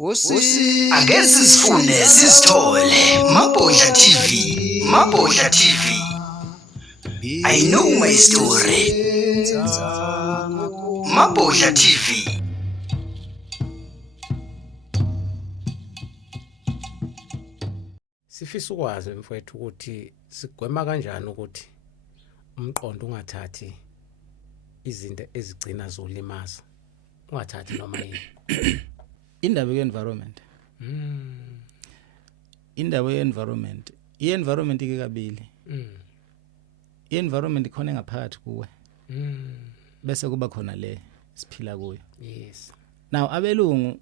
Angeze sifune sizithole Mabhodla TV. Mabhodla TV. I know my story. Mabhodla TV. Sifisa ukwazi mfowethu ukuthi sigwema kanjani ukuthi umqondo ungathathi izinto ezigcina zolimaza. Ungathathi noma yini. Indaba ye-environment. Indaba ye-environment. I-environment ike kabili. I-environment ikhona ngaphakathi kuwe. Bese kuba khona le siphila kuyo. Yes. Now abelungu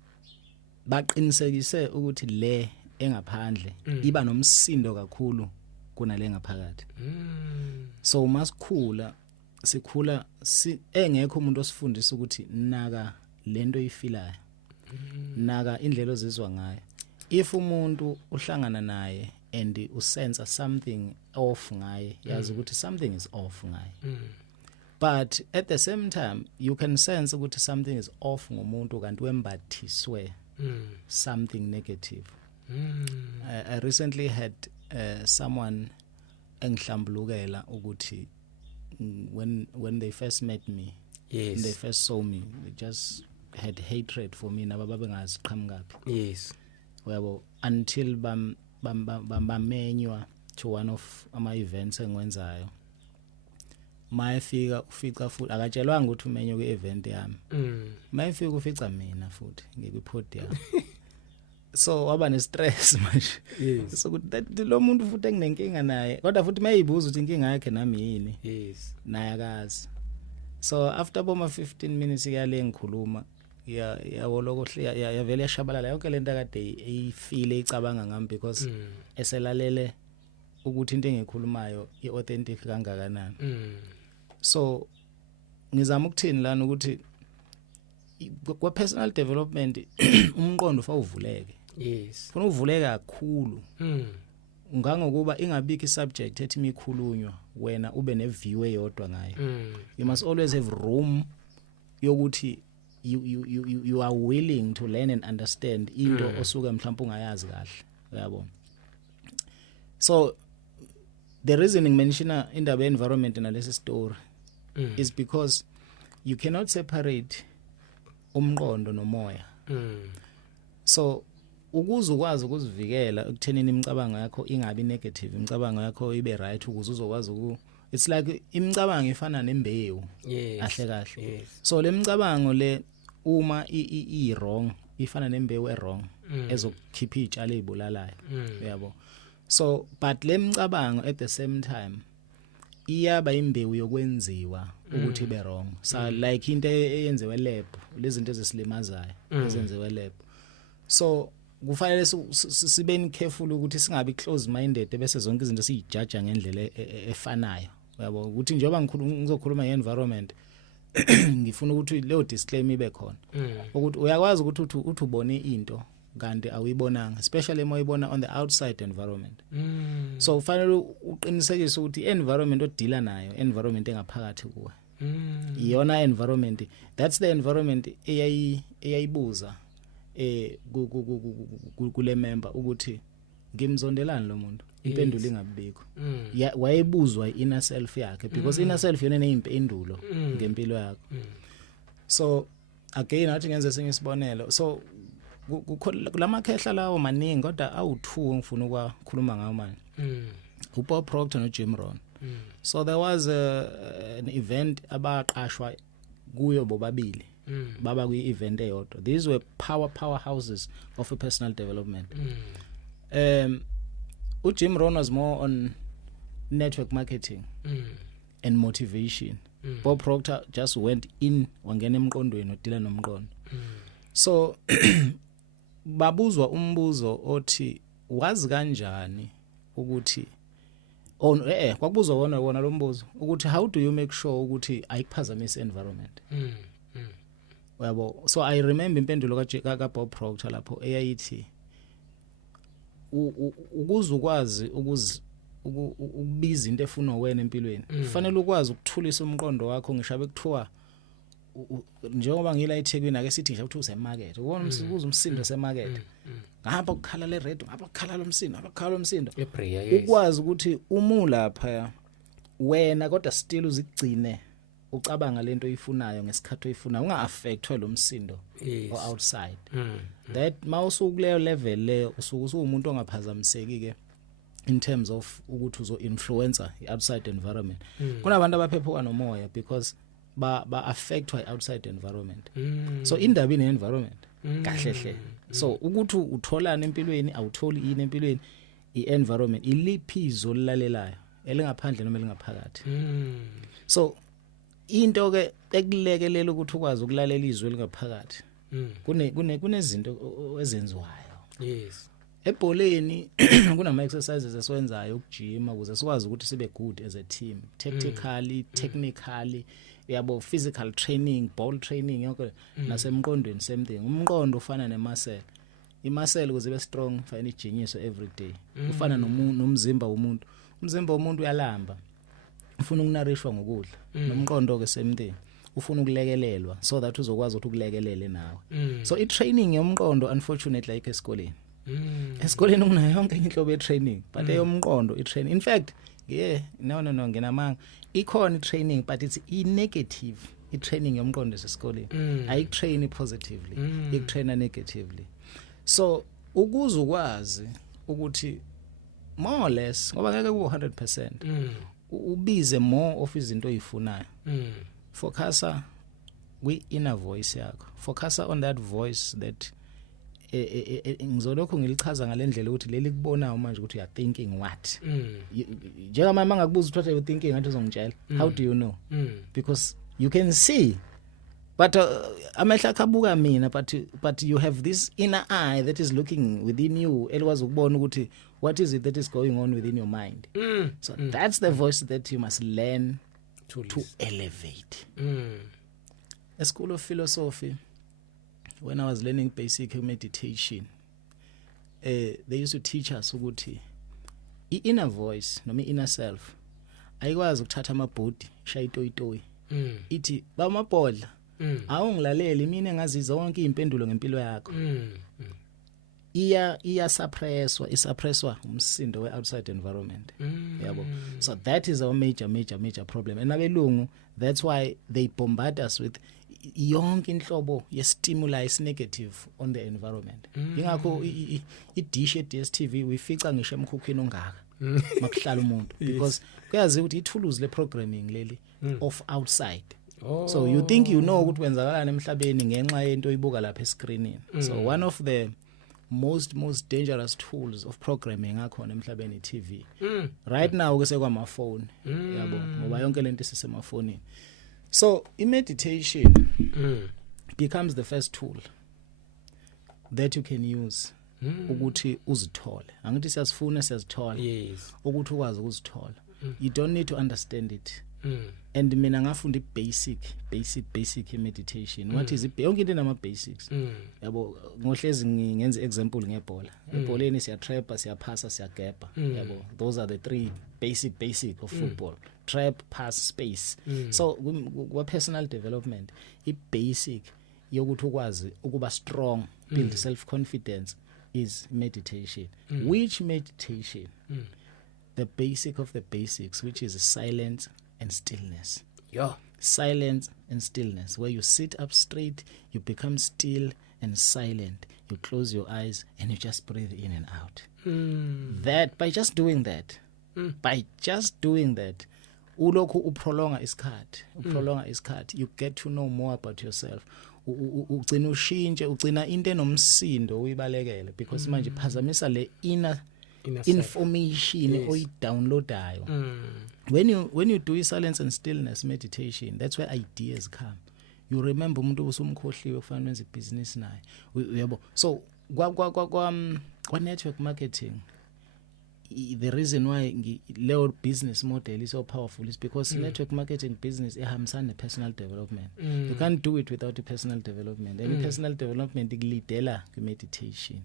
baqinisekise ukuthi le engaphandle iba nomsindo kakhulu kunale ngaphakathi. So masikhula sikhula engekho umuntu osifundisa ukuthi naka lento ifilayo. Naka indlela ozizwa ngayo. If umuntu uhlangana naye and usensa something off ngaye, yazi ukuthi something is off ngaye. But at the same time you can sense ukuthi something is off ngomuntu kanti wembathiswe something negative. I recently had someone engihlambulukela ukuthi when they first met me, yes, when they first saw me, they just had hatred for me naba babengaziqhamukapi. Yes. Well, until bamenywa to one of ama events engwenzayo. Mayefika ufica futhi akatshelwanga ukuthi umenywe ku event yami. Mayefika ufica mina futhi ngekupodium. So waba ne stress manje. Yes. So ukuthi lo muntu futhi enginenkinga naye. Kodwa futhi mayibuza ukuthi inkinga yakhe nami yini. Yes. Naye akazi. So after boma 15 minutes yale ngikhuluma yawoloko yavele yashabalala yonke lento akade eyifile icabanga ngami because eselalele ukuthi into engikhulumayo iauthentic kangakanani. So ngizama ukuthini lana ukuthi kwa personal development umqondo ufawuvuleke. Yes. Funa uvuleka kakhulu. Ungangokuba ingabiki isubject ethi mikhulunywa wena ube ne view eyodwa ngayo. You must always have room yokuthi you are willing to learn and understand into osuka mhlawumbe ungayazi kahle, uyabona. So the reason ngimentiona indaba ye-environment nalesi story is because you cannot separate umqondo nomoya. So ukuze ukwazi ukuzivikela ekuthenini imicabango yakho ingabi negative, imicabango yakho ibe right ukuze uzokwazi it's like imicabango ifana nembewu. Yes. Kahle kahle. Yes. So le micabango le uma i wrong ifana nembewu wrong ezokukhipha izitshalo ezibulalayo, uyabo. So but le micabango at the same time iyaba imbewu yokwenziwa ukuthi ibe wrong. So like into eyenziwe lab, lezi zinto ezisilimazayo ezenziwe lab. So kufanele sibeni careful ukuthi singabi close minded bese zonke izinto siyijudge ngendlela efanayo, uyabo. Ukuthi njengoba ngizokhuluma nge-environment ngifuna ukuthi leyo disclaimer ibe khona ukuthi uyakwazi ukuthi uthi ubone into kanti awuyibonanga, especially uma uyibona on the outside environment. So kufanele uqinisekise ukuthi environment odila nayo environment engaphakathi kuwe. Iyona environment, that's the environment eyayibuza kule member ukuthi ngimzondelana lo muntu, impendulo ingabikho. Wayebuzwa inner self yakhe because inner self yona nezimpendulo ngempilo yakho. So again athi ngenze sengisibonelo. So kulamakhehla lawo maningi kodwa awu2 ngifuna ukwakhuluma ngawo manje. uBob Proctor noJim Rohn. So there was an event abaqashwa kuyo bobabili. Baba kwi event eyodwa. These were powerhouses of a personal development. uJim Rohn was more on network marketing and motivation. Bob Proctor just went in wangena emqondweni odila nomqondo. So babuzwa umbuzo othi wazi kanjani ukuthi kwakubuzwa wona lo mbuzo ukuthi how do you make sure ukuthi ayikuphazamise environment. Yabo. So I remember impendulo ka Bob Proctor lapho eyayithi ukuze ukwazi ukubiza into efuna wena empilweni kufanele ukwazi ukuthulisa umqondo wakho ngishabe kuthiwa njengoba ngila eThekwini ake sithi nje ukuthi usemarket ubona umsindo semarket ngapha ukukhala le radio ngapha ukukhala lomsindo ngapha ukukhala lomsindo ukwazi ukuthi umulapha wena kodwa still uzigcine ucabanga lento oyifunayo ngesikhathi oyifunayo unga affectwe lo msindo or outside that mawusu kuleyo level leyo usuke umuntu ongaphazamiseki ke in terms of ukuthi uzo influencer outside environment kunabantu abaphephuka nomoya because ba affectwa outside environment so indaba ine environment kahle hle so ukuthi utholana empilweni awutholi yini empilweni i-environment iliphizo lilalelayo elingaphandle noma elingaphakathi so into ke ekulekelela ukuthi ukwazi ukulalela izwi elingaphakathi kunezinto ezenziwayo yes ebholeni kunama exercises esiwenzayo ukujima ukuze sikwazi ukuthi sibe good as a team technically yabo physical training ball training yonke nasemqondweni same thing umqondo ufana nemuscle imuscle ukuze ibe strong fanele ijinyiswe every day ufana nomzimba womuntu umzimba womuntu uyalamba ufuna ukunarishwa ngokudla nomqondo ke same thing ufuna ukulekelelwa so that uzokwazi ukuthi ukulekelele nawe so i training yomqondo unfortunately like esikoleni esikoleni kunayo yonke inhlobo ye training but eyomqondo i training in fact no nginamanga ikhona i training but it's i negative i training yomqondo esikoleni ayitrain positively ikutraina negatively so ukuze ukwazi ukuthi more or less ngoba ngeke kube 100% ubize more of izinto oyifunayo focusa kwi inner voice yakho focusa on that voice that ngizolokho ngilichaza ngalendlela ukuthi leli kubonayo manje ukuthi you are thinking what njengoba mangakubuza ukuthi what are you thinking ngathi uzongitshela how do you know because you can see but amehla akhabuka mina but you have this inner eye that is looking within you elikwazi ukubona ukuthi what is it that is going on within your mind so that's the voice that you must learn to elevate a school of philosophy when I was learning basic meditation they used to teach us ukuthi inner voice noma inner self ayikwazi ukuthatha amabhodi shayitoyitoyi ithi bamabhodla awungilaleli mina engazi zonke impendulo ngempilo yakho iya suppresswa umsindo we outside environment yabo so that is our major problem and abelungu that's why they bombard us with yonke inhlobo ye stimuli is negative on the environment ingakho I dish at DStv uyifica ngisho emkhukhwini ongaka makuhlala umuntu because kuyazi ukuthi ithuluzi le programming leli of outside so you think you know ukuthi kwenzakalani emhlabeni ngenxa yento oyibuka lapha escreenini so one of the most dangerous tools of programming akhona emhlabeni TV right now ke sekwama phone yabo ngoba yonke lento isisemafonini so meditation becomes the first tool that you can use ukuthi uzithole angithi siyasifuna siyazithola yes ukuthi ukwazi ukuzithola you don't need to understand it and mina ngafunda basic meditation what is it yonke into nama basics yabo ngohlezi ngenze example ngebhola ebholeni siya trap siya passa siya gap yabo those are the three basic of football trap pass space so kwa personal development I basic yokuthi ukwazi ukuba strong build self confidence is meditation which meditation the basic of the basics which is silence and stillness silence and stillness where you sit up straight you become still and silent you close your eyes and you just breathe in and out that by just doing that ulokhu uprolonga isikhathi you get to know more about yourself ugcina ushintshe ugcina into enomsindo uyibalekele because manje phazamisa le inner information oyidownloadayo when you do silence and stillness meditation that's where ideas come you remember umuntu usumkhohliwe kufanele wenze business naye uyabo so kwa network marketing the reason why leyo business model is so powerful is because network marketing business ihambisana personal development you can't do it without personal development and personal development ikulidela ku meditation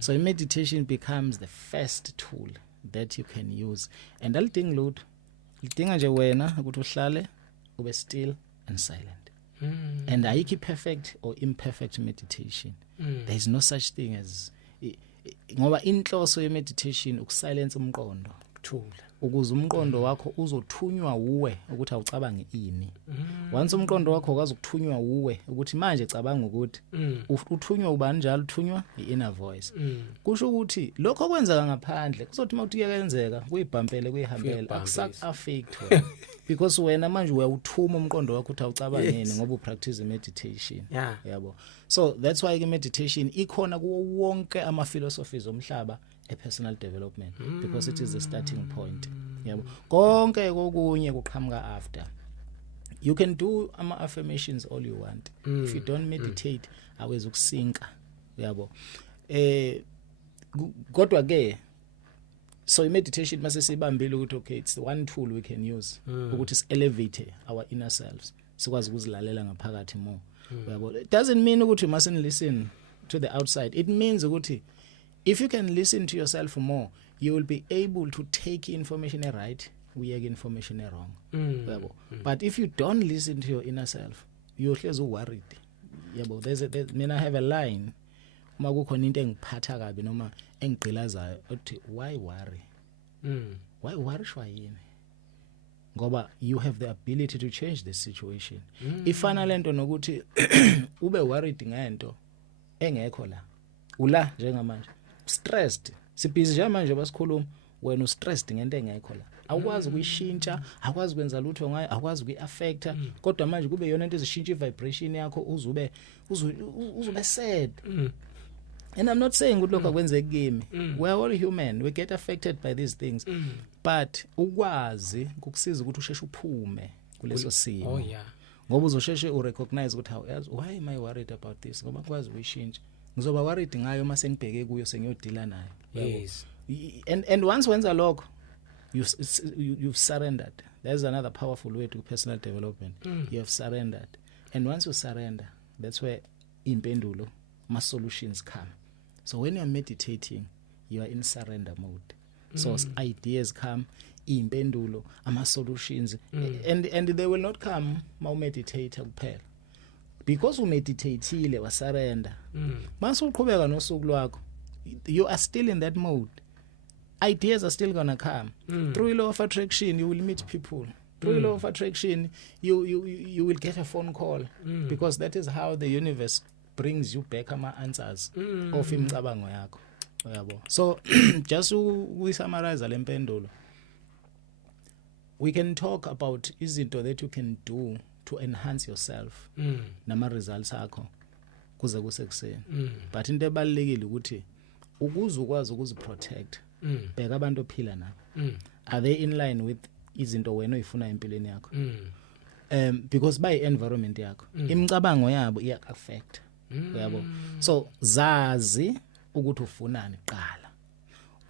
so meditation becomes the first tool that you can use and alidinga load lidinga nje wena ukuthi uhlale ube still and silent And ayikho perfect or imperfect meditation. There is no such thing as ngoba inhloso ye meditation ukusilence umqondo, ukuthula, ukuze umqondo wakho uzothunywa uwe ukuthi awucabange ini. Once umqondo wakho kwazi ukuthunywa uwe ukuthi manje cabanga ukuthi uthunywa ubani njalo, uthunywa i-inner voice. Kusho ukuthi lokho okwenzeka ngaphandle kuzothi mawuthi kuyenzeka kuyibhampele kuyihambela akusak-affect wena because wena manje uyawuthuma umqondo wakho ukuthi awucabangeni ngoba upractice meditation. Yabo. So that's why meditation ikhona kuwo wonke ama philosophies omhlaba personal development because it is the starting point. Yabo. Konke kokunye kuqhamuka after. You can do ama affirmations all you want. If you don't meditate awezi ukusinka. Yabo. Kodwa ke so meditation mase sibambile ukuthi okay, it's the one tool we can use ukuthi si elevate our inner selves. Sikwazi ukuzilalela ngaphakathi more. Yabo. It doesn't mean ukuthi you mustn't listen to the outside. It means ukuthi if you can listen to yourself more, you will be able to take information right, uyeke information wrong. Yabo. But if you don't listen to your inner self, you're always worried. Yabo. Then I have a line. Uma kukhona into engiphatha kabi noma engigqilazayo uthi why worry? Why worry shwayini? Ngoba you have the ability to change the situation. Ifana lento nokuthi ube worried ngento engekho la. Ula njengamanje. Stressed. Sibhizi nje manje basikhuluma wena ustressed ngento engekho la. Awukwazi ukuyishintsha, awukwazi ukwenza lutho ngayo, awukwazi ukuyiaffecta, kodwa manje kube yona into ezishintsha ivibration yakho uzube sad. And I'm not saying ukuthi lokho kwenzeke kimi. We are all human. We get affected by these things. But ukwazi ukukusiza ukuthi usheshe uphume kuleso simo. Oh yeah. Ngoba uzosheshe urecognize ukuthi why am I worried about this? Ngoba kwazi ukuyishintsha. Ngizoba worried ngayo mase ngibheke kuyo sengiyodila nayo. Yes. And once wenza lokho you've surrendered. There's another powerful way to personal development. You have surrendered. And once you surrender, that's where impendulo, my solutions come. So when you're meditating, you are in surrender mode. So ideas come, impendulo, ama solutions, and they will not come ma meditate kuphela. Because umeditatile wa surrender. Mase uqhubeka nosuku lwakho, you are still in that mode. Ideas are still gonna come. Through law of attraction, you will meet people. Through law of attraction, you will get a phone call because that is how the universe brings you back ama answers of imicabango yakho. Yabo. So just we summarize le mpendulo. We can talk about izinto that you can do to enhance yourself nama results akho kuze kusekuseni. But into ebalekile ukuthi ukuze ukwazi ukuziprotect bheka abantu ophila nabo. Are they in line with izinto wena oyifuna empilweni yakho? Because by environment yakho imicabango yabo iya affect. Yabo. So zazi ukuthi ufunani qala.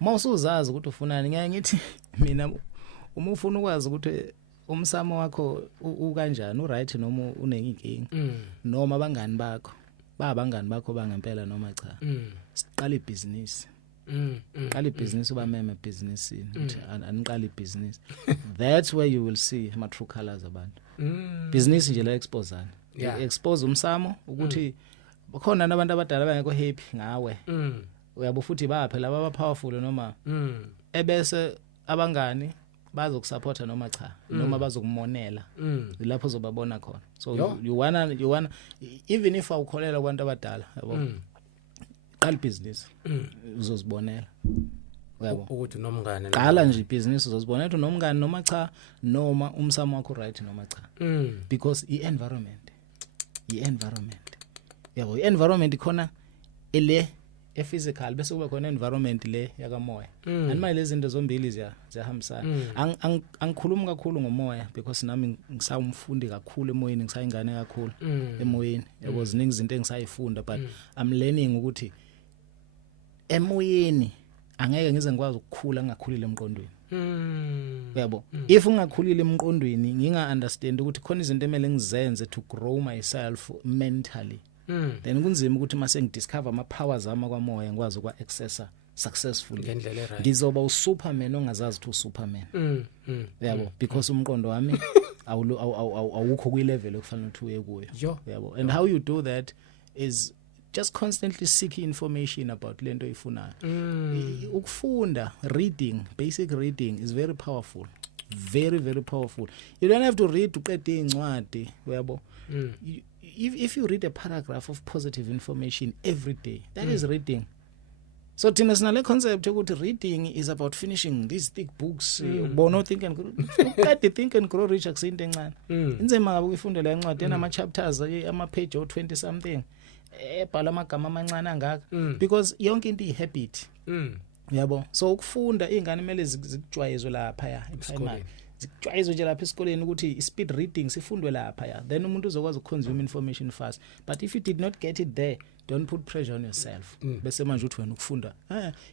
Uma usuzazi ukuthi ufunani ngeke ngithi mina uma ufuna ukwazi ukuthi umsamo wakho ukanjani, uright noma unenkinga noma abangani bakho babangani bakho bangempela noma cha. Siqala ibusiness. Qala ibusiness ubameme businessini ukuthi aniqala ibusiness. That's where you will see ama true colors abantu. Business nje la exposeana. Expose umsamo ukuthi bakhona nabantu abadala bangekho happy ngawe. Uyabo futhi baphe laba aba powerful noma ebese abangani bazokusupporta noma cha noma bazokumonela lapho uzobabona khona. So you wanna even if awukholela kwabantu abadala yabo qala business uzozibonela yabo ukuthi nomngane qala nje business uzozibonela ukuthi nomngane noma cha noma umsamo wakho right noma cha because i-environment yabo i-environment ikhona ele physical bese kuba khona environment le yakamoya anima lezi zinto zombili ziyahambisana. Angikhulumi kakhulu ngomoya because nami ngisawumfundi kakhulu emoyeni, ngisayingane kakhulu emoyeni yabo ziningi izinto engisayifunda but I'm learning ukuthi emoyeni angeke ngize ngikwazi ukukhula ngingakhulile emqondweni. Yabo if ungakhulile emqondweni nginga understand ukuthi khona izinto emele ngizenze to grow myself mentally. Then kunzima ukuthi mase ngidiscover ama powers ama kwamoya ngikwazi ukwa accessa successfully ngendlela right. Ngizoba uSuperman ongazazi ukuthi uSuperman. Yabo because umqondo wami awukho kwi level okufanele ukuthi uye kuyo yabo. And how you do that is just constantly seeking information about lento oyifunayo. Ukufunda, reading, basic reading is very powerful. Very, very powerful. You don't have to read uqede incwadi yabo. If you read a paragraph of positive information every day, that is reading. So thina sinale concept ukuthi reading is about finishing these thick books. Bono Think and Grow. Kade Think and Grow Rich akusinto encane. Inzima ngabe uyifundela incwadi enama chapters ama page o 20 something. Ebhala amagama amancane angaka because yonke into ihabit. Yabo. So ukufunda ingane kumele zikujwayezwe lapha ya primary. Zikujwayezwe nje lapha esikoleni ukuthi speed reading sifundwe lapha ya. Then umuntu uzokwazi ukuconsume information fast. But if you did not get it there, don't put pressure on yourself. Bese manje uthi wena ukufunda.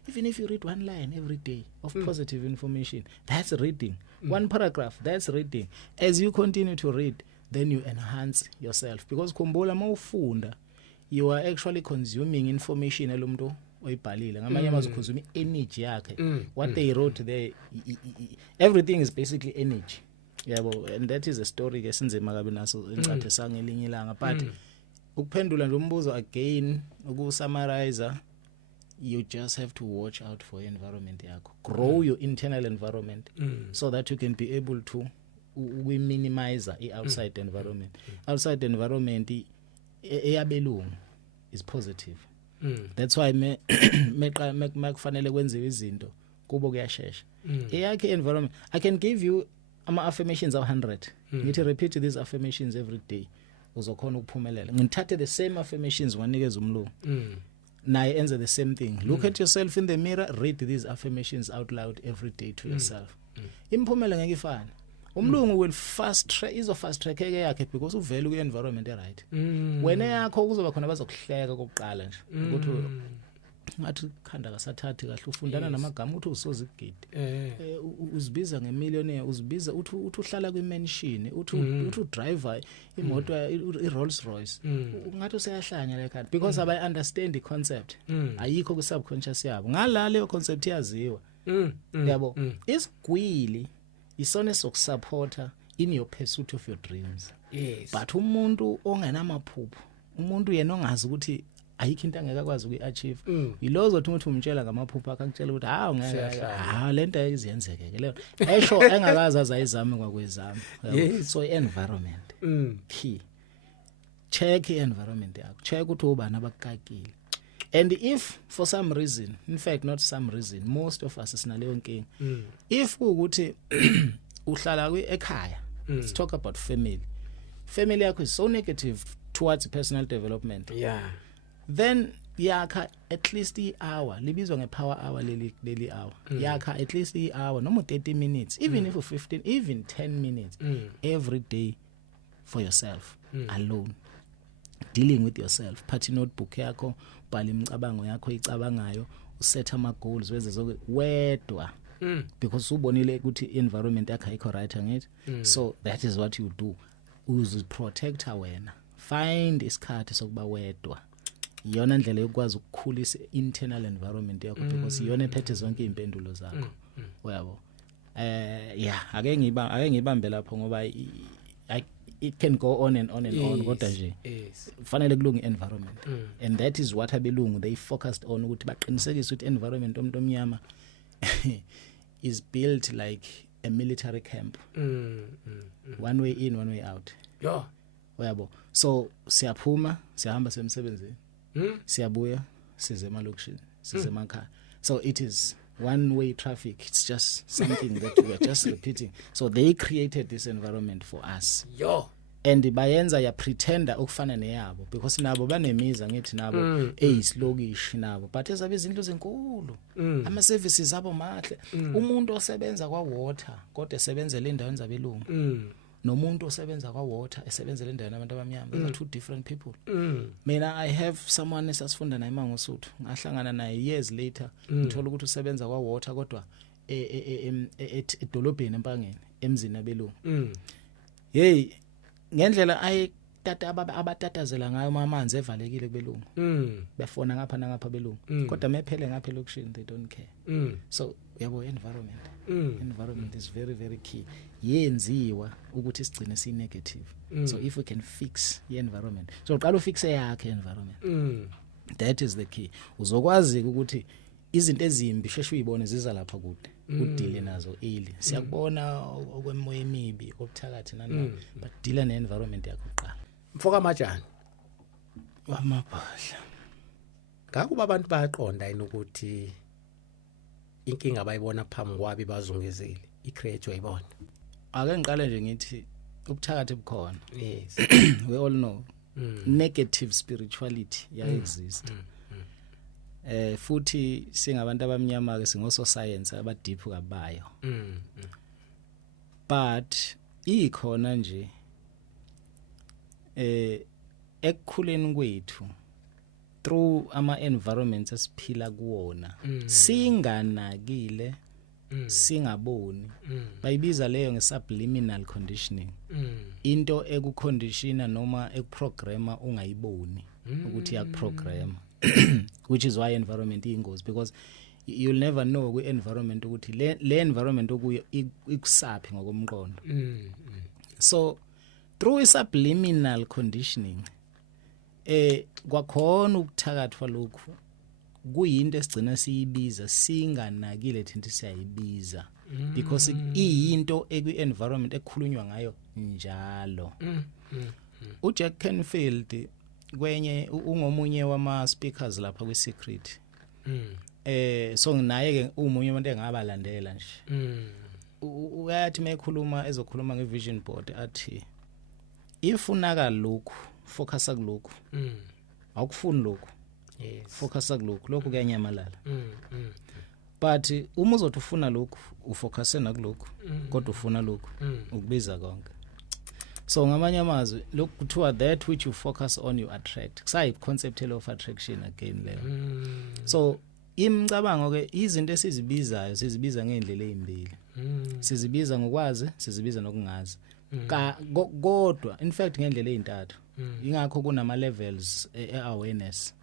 Even if you read one line every day of positive information, that's reading. One paragraph, that's reading. As you continue to read, then you enhance yourself because khumbula mawufunda, you are actually consuming information elomuntu oyibhalile. Ngamanye amazwi consume energy yakhe. What they wrote there, everything is basically energy. Yabo, and that is a story ke sinzima kabi naso incathe sangelinye ilanga. But ukuphendula nje umbuzo again, ukusummarize, you just have to watch out for your environment yakho. Grow your internal environment so that you can be able to minimize the outside environment. Outside environment eyabelungu is positive. That's why me kufanele kwenziwe izinto kubo kuyashesha. Eyakhe environment, I can give you ama affirmations of 100. Ngithi repeat these affirmations every day. Uzokhona ukuphumelela. Ngithathe the same affirmations wanikeza umlungu. Naye enze the same thing. Look at yourself in the mirror, read these affirmations out loud every day to yourself. Imphumela ngeke ifane. Umlungu will fast track yakhe because uvela ku environment right. Wena yakho kuzoba khona bazokuhleka kokuqala nje. Ukuthi ngathi khanda kasathathi kahle ufundana namagama uthi usozigidi. Uzibiza ngemillionaire, uzibiza uthi uhlala kwimansion, uthi driver imoto iRolls Royce. Ngathi useyahlanya le card because I understand the concept. Ayikho ku subconscious yabo. Ngala leyo concept yaziwa. Yabo. Isigwili isona sokusupporta in your pursuit of your dreams. Yes. But umuntu ongenamaphupho, umuntu yena ongazi ukuthi ayikho into angekakwazi ukuachieve, yilozo uthi umtshela ngamaphupho akakutshela ukuthi ngeke lento ayizenzeke ke leyo esho engakazi azayizame kwakwezami. So environment key. Check environment yakho, check ukuthi ubani abakakile. And if for some reason, in fact not some reason, most of us sinaleyo nkinga, if ukuthi uhlala ekhaya, let's talk about family yakho is so negative towards personal development, then yakha at least hour, libizwa ngepower hour leli hour, yakha at least hour, no more 30 minutes, even if 15, even 10 minutes every day for yourself, alone, dealing with yourself. Phathi notebook yakho, bhala imicabango yakho icabangayo, uset ama goals weze zonke wedwa, because ubonile ukuthi environment yakho ayikho right angithi. So that is what you do, uziprotecta wena, find isikhathi sokuba wedwa. Iyona ndlela yokwazi ukukhulisa internal environment yakho because iyona ephethe zonke impendulo zakho. Uyabo. Ake ngibambe lapho ngoba it can go on and on and on kodwa nje fanele kulunga environment, and that is what abelungu they focused on ukuthi baqinisekise ukuthi environment omuntu omnyama is built like a military camp, one way in one way out. Uyabo. So siyaphuma siyahamba semsebenzini, siyabuya size emalokishini, size emakhaya. So it is one way traffic. It's just something that we are just repeating. So they created this environment for us. And bayenza ya pretender ukufana neyabo because nabo banemiza ngithi nabo slogish nabo, but ezabe izindlu zenkulu, ama services abo mahle. Umuntu osebenza kwa water kodwa esebenzele endaweni zabelungu, nomuntu osebenza kwa water esebenzele endaweni abantu abamnyama, those are two different people. Mina I have someone esasifunda naye mangosuthu, ngahlangana naye years later, ngithola ukuthi usebenza kwa water kodwa edolobheni eMpangeni emzini abelungu. Hey, ngendlela abatatazela ngayo amanzi evalekile kubelungu befona ngapha nangapha belungu kodwa mephele ngapha elokushini they don't care so yabo environment is very very key yenziwa ukuthi sigcine si negative so if we can fix the environment so qala ufixe yakhe environment that is the key uzokwazi ukuthi izinto ezimbi sheshe uyibone ziza lapha kude udile nazo early siyakubona okwemoya emibi obuthakathi nani but deal ne environment yakho kuqala mfoka majani wamabhadla ngakuba abantu bayaqonda ukuthi inkinga abayibona phambi kwabi bazungezile icreate uyibona ake ngiqale nje ngithi ubuthakathi bukhona yes we all know negative spirituality exist futhi singabantu abamnyama ke singoso science abadeep kabayo but ikhona nje ekukhuleni kwethu through ama environments esiphila kuwona singanakile singaboni bayibiza leyo ngesubliminal conditioning into ekukonditiona noma ekuprograma ungayiboni ukuthi yakuprograma which is why environment ingozi because you'll never know ku environment ukuthi le environment okuyo ikusaphi ngokomqondo so through subliminal conditioning kwakhona ukuthakathwa lokhu kuyinto esigcina siyibiza singanakile thina siyayibiza because iyinto eku environment ekukhulunywa ngayo njalo uJack Canfield kwenye ungomunye wama speakers lapha kwi Secret so naye ke umunye umuntu engabalandela nje uyathi mekhuluma ezokhuluma ngevision board athi ifuna lokhu focusa kulokhu awukufuni lokhu yes focusa kulokhu lokhu kuyanyamalala but uma uzothi ufuna lokhu ufocuse nakulokhu kodwa ufuna lokhu ukubiza konke so ngamanye amazwi lokhu kuthiwa that which you focus on you attract kusayi concept of attraction again leyo so imicabango ke izinto esizibizayo sizibiza ngendlela ezimbili sizibiza ngokwazi sizibiza nokungazi kodwa in fact ngendlela ezintathu ingakho kunama levels awareness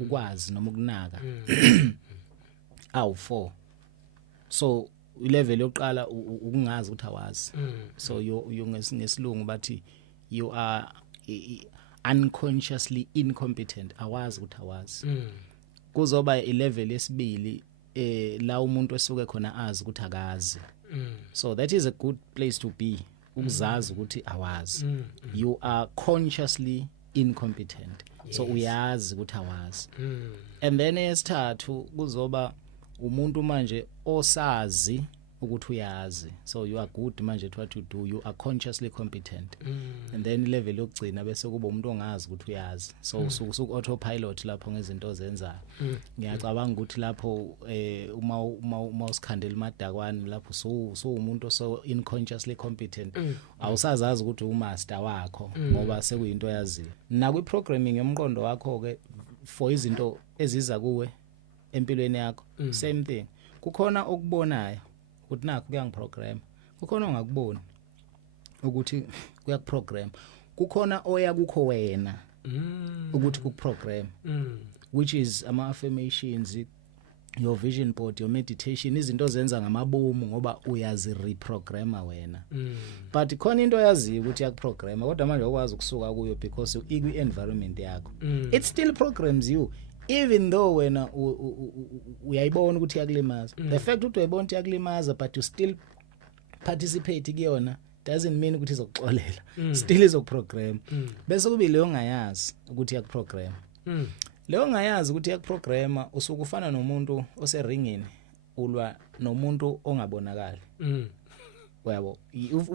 ukwazi noma ukunaka awu4 so ilevel yokuqala ukungazi ukuthi awazi so you ngesilungu bathi you are unconsciously incompetent awazi ukuthi awazi kuzoba ilevel yesibili la umuntu esuke khona azi ukuthi akazi so that is a good place to be ukuzazi ukuthi awazi you are consciously incompetent so uyazi ukuthi awazi and then esithathu kuzoba umuntu manje osazi ukuthi uyazi so you are good manje at what you do you are consciously competent and then level yokugcina bese kuba umuntu ongazi ukuthi uyazi so usuku autopilot lapho ngezinto ozenzayo ngiyacabanga ukuthi lapho uma usikhandela imadakwane lapho so umuntu so unconsciously competent awusazazi ukuthi umaster wakho ngoba sekuyinto yaziyo nakwi programming yomqondo wakho ke for izinto eziza kuwe empilweni yakho same thing kukhona okubonayo ukuthi nakho kuyangiprogram kukhona ongakuboni ukuthi kuyakuprogram kukhona oya kukho wena ukuthi kuprogram which is ama affirmations your vision board your meditation izinto ozenza ngamabomu ngoba uyazi reprograma wena but khona into yazi ukuthi yakuprograma kodwa manje ukwazi ukusuka kuyo because ikwi environment yakho it still programs you even though wena uyayibona ukuthi yakulimaza the fact ukuthi uyayibona ukuthi yakulimaza but you still participate kuyona doesn't mean ukuthi izokuxolela still izokuprogram bese kube leyo ngayazi ukuthi yakuprogram leyo ngayazi ukuthi yakuprograma usukufana nomuntu oseringini ulwa nomuntu ongabonakali uyabo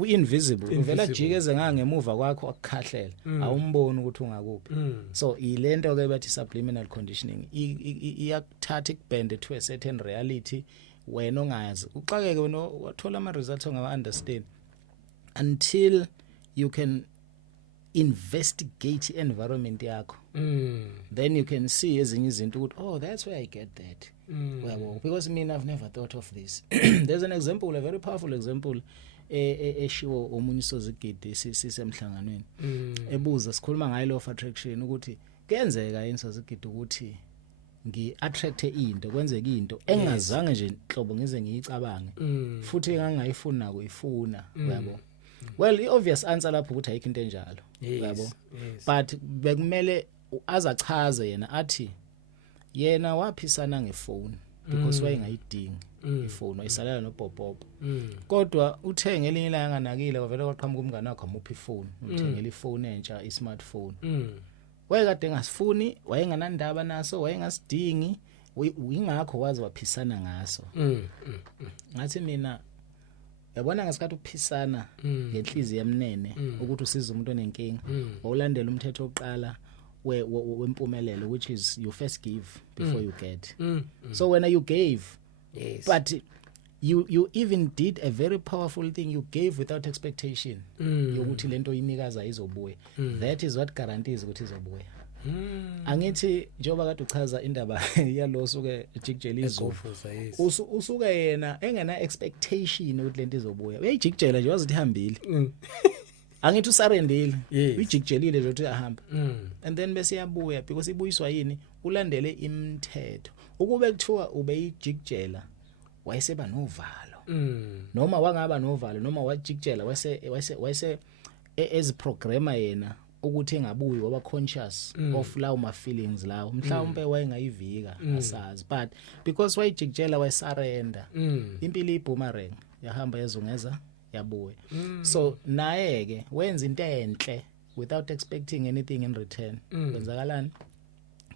invisible uvela jikeze ngangemuva kwakho akukhahlela awumboni ukuthi ungakuphi so ilento ke bathi subliminal conditioning iyakuthatha ikubhende to a certain reality wena ongazi uxakeke wena wathola ama results ongaba understand until you can investigate environment yakho then you can see ezinye izinto ukuthi oh that's where I get that uyabo because mina I've never thought of this there's an example a very powerful example eshiwo omunye sozigidi sisemhlanganweni ebuza sikhuluma ngayo law of attraction ukuthi kuyenzeka yini sozigidi ukuthi ngi-attracte into kwenzeka into engazange nje nhlobo ngize ngiyicabange futhi engangayifuni nako ifuna yabo. Well, i-obvious answer lapho ukuthi ayikho into enjalo yabo, but bekumele azachaze yena athi yena waphisana ngefoni because wayengayidingi ifoni wayisalela nopopopo kodwa uthenge elinye ilanga nakile kwavela kwaqhamuka umngane wakhe amuphi ifoni uthengele ifoni entsha i-smartphone wayekade engasifuni wayenganandaba naso wayengasidingi ingakho wazi waphisana ngaso. Ngathi mina yabona ngesikhathi uphisana ngenhliziyo emnene ukuthi usize umuntu onenkinga awulandela umthetho oqala wempumelelo which is you first give before you get. So when you gave but you even did a very powerful thing, you gave without expectation yokuthi lento inikaza izobuya. That is what guarantees ukuthi izobuya. Angithi njoba kade uchaza indaba yalo suke ejikjela izulu usuke yena engena expectation ukuthi lento izobuya uyayijikjela nje wazi ihambile angithi usarendile uyijikjelile nje ukuthi ahamba and then bese yabuya because ibuyiswa yini ulandele imithetho ukube kuthiwa ubeyijikjela wayeseba novalo noma wangaba novalo noma wajikjela wayese as programmer yena ukuthi engabuyi waba conscious of lawo ma feelings lawo mhlawumbe wayengayivika asazi but because wayijikjela wayesurrender impilo iboomerang yahamba yazungeza yabuya. So naye ke wenza into enhle without expecting anything in return. Kwenzakalani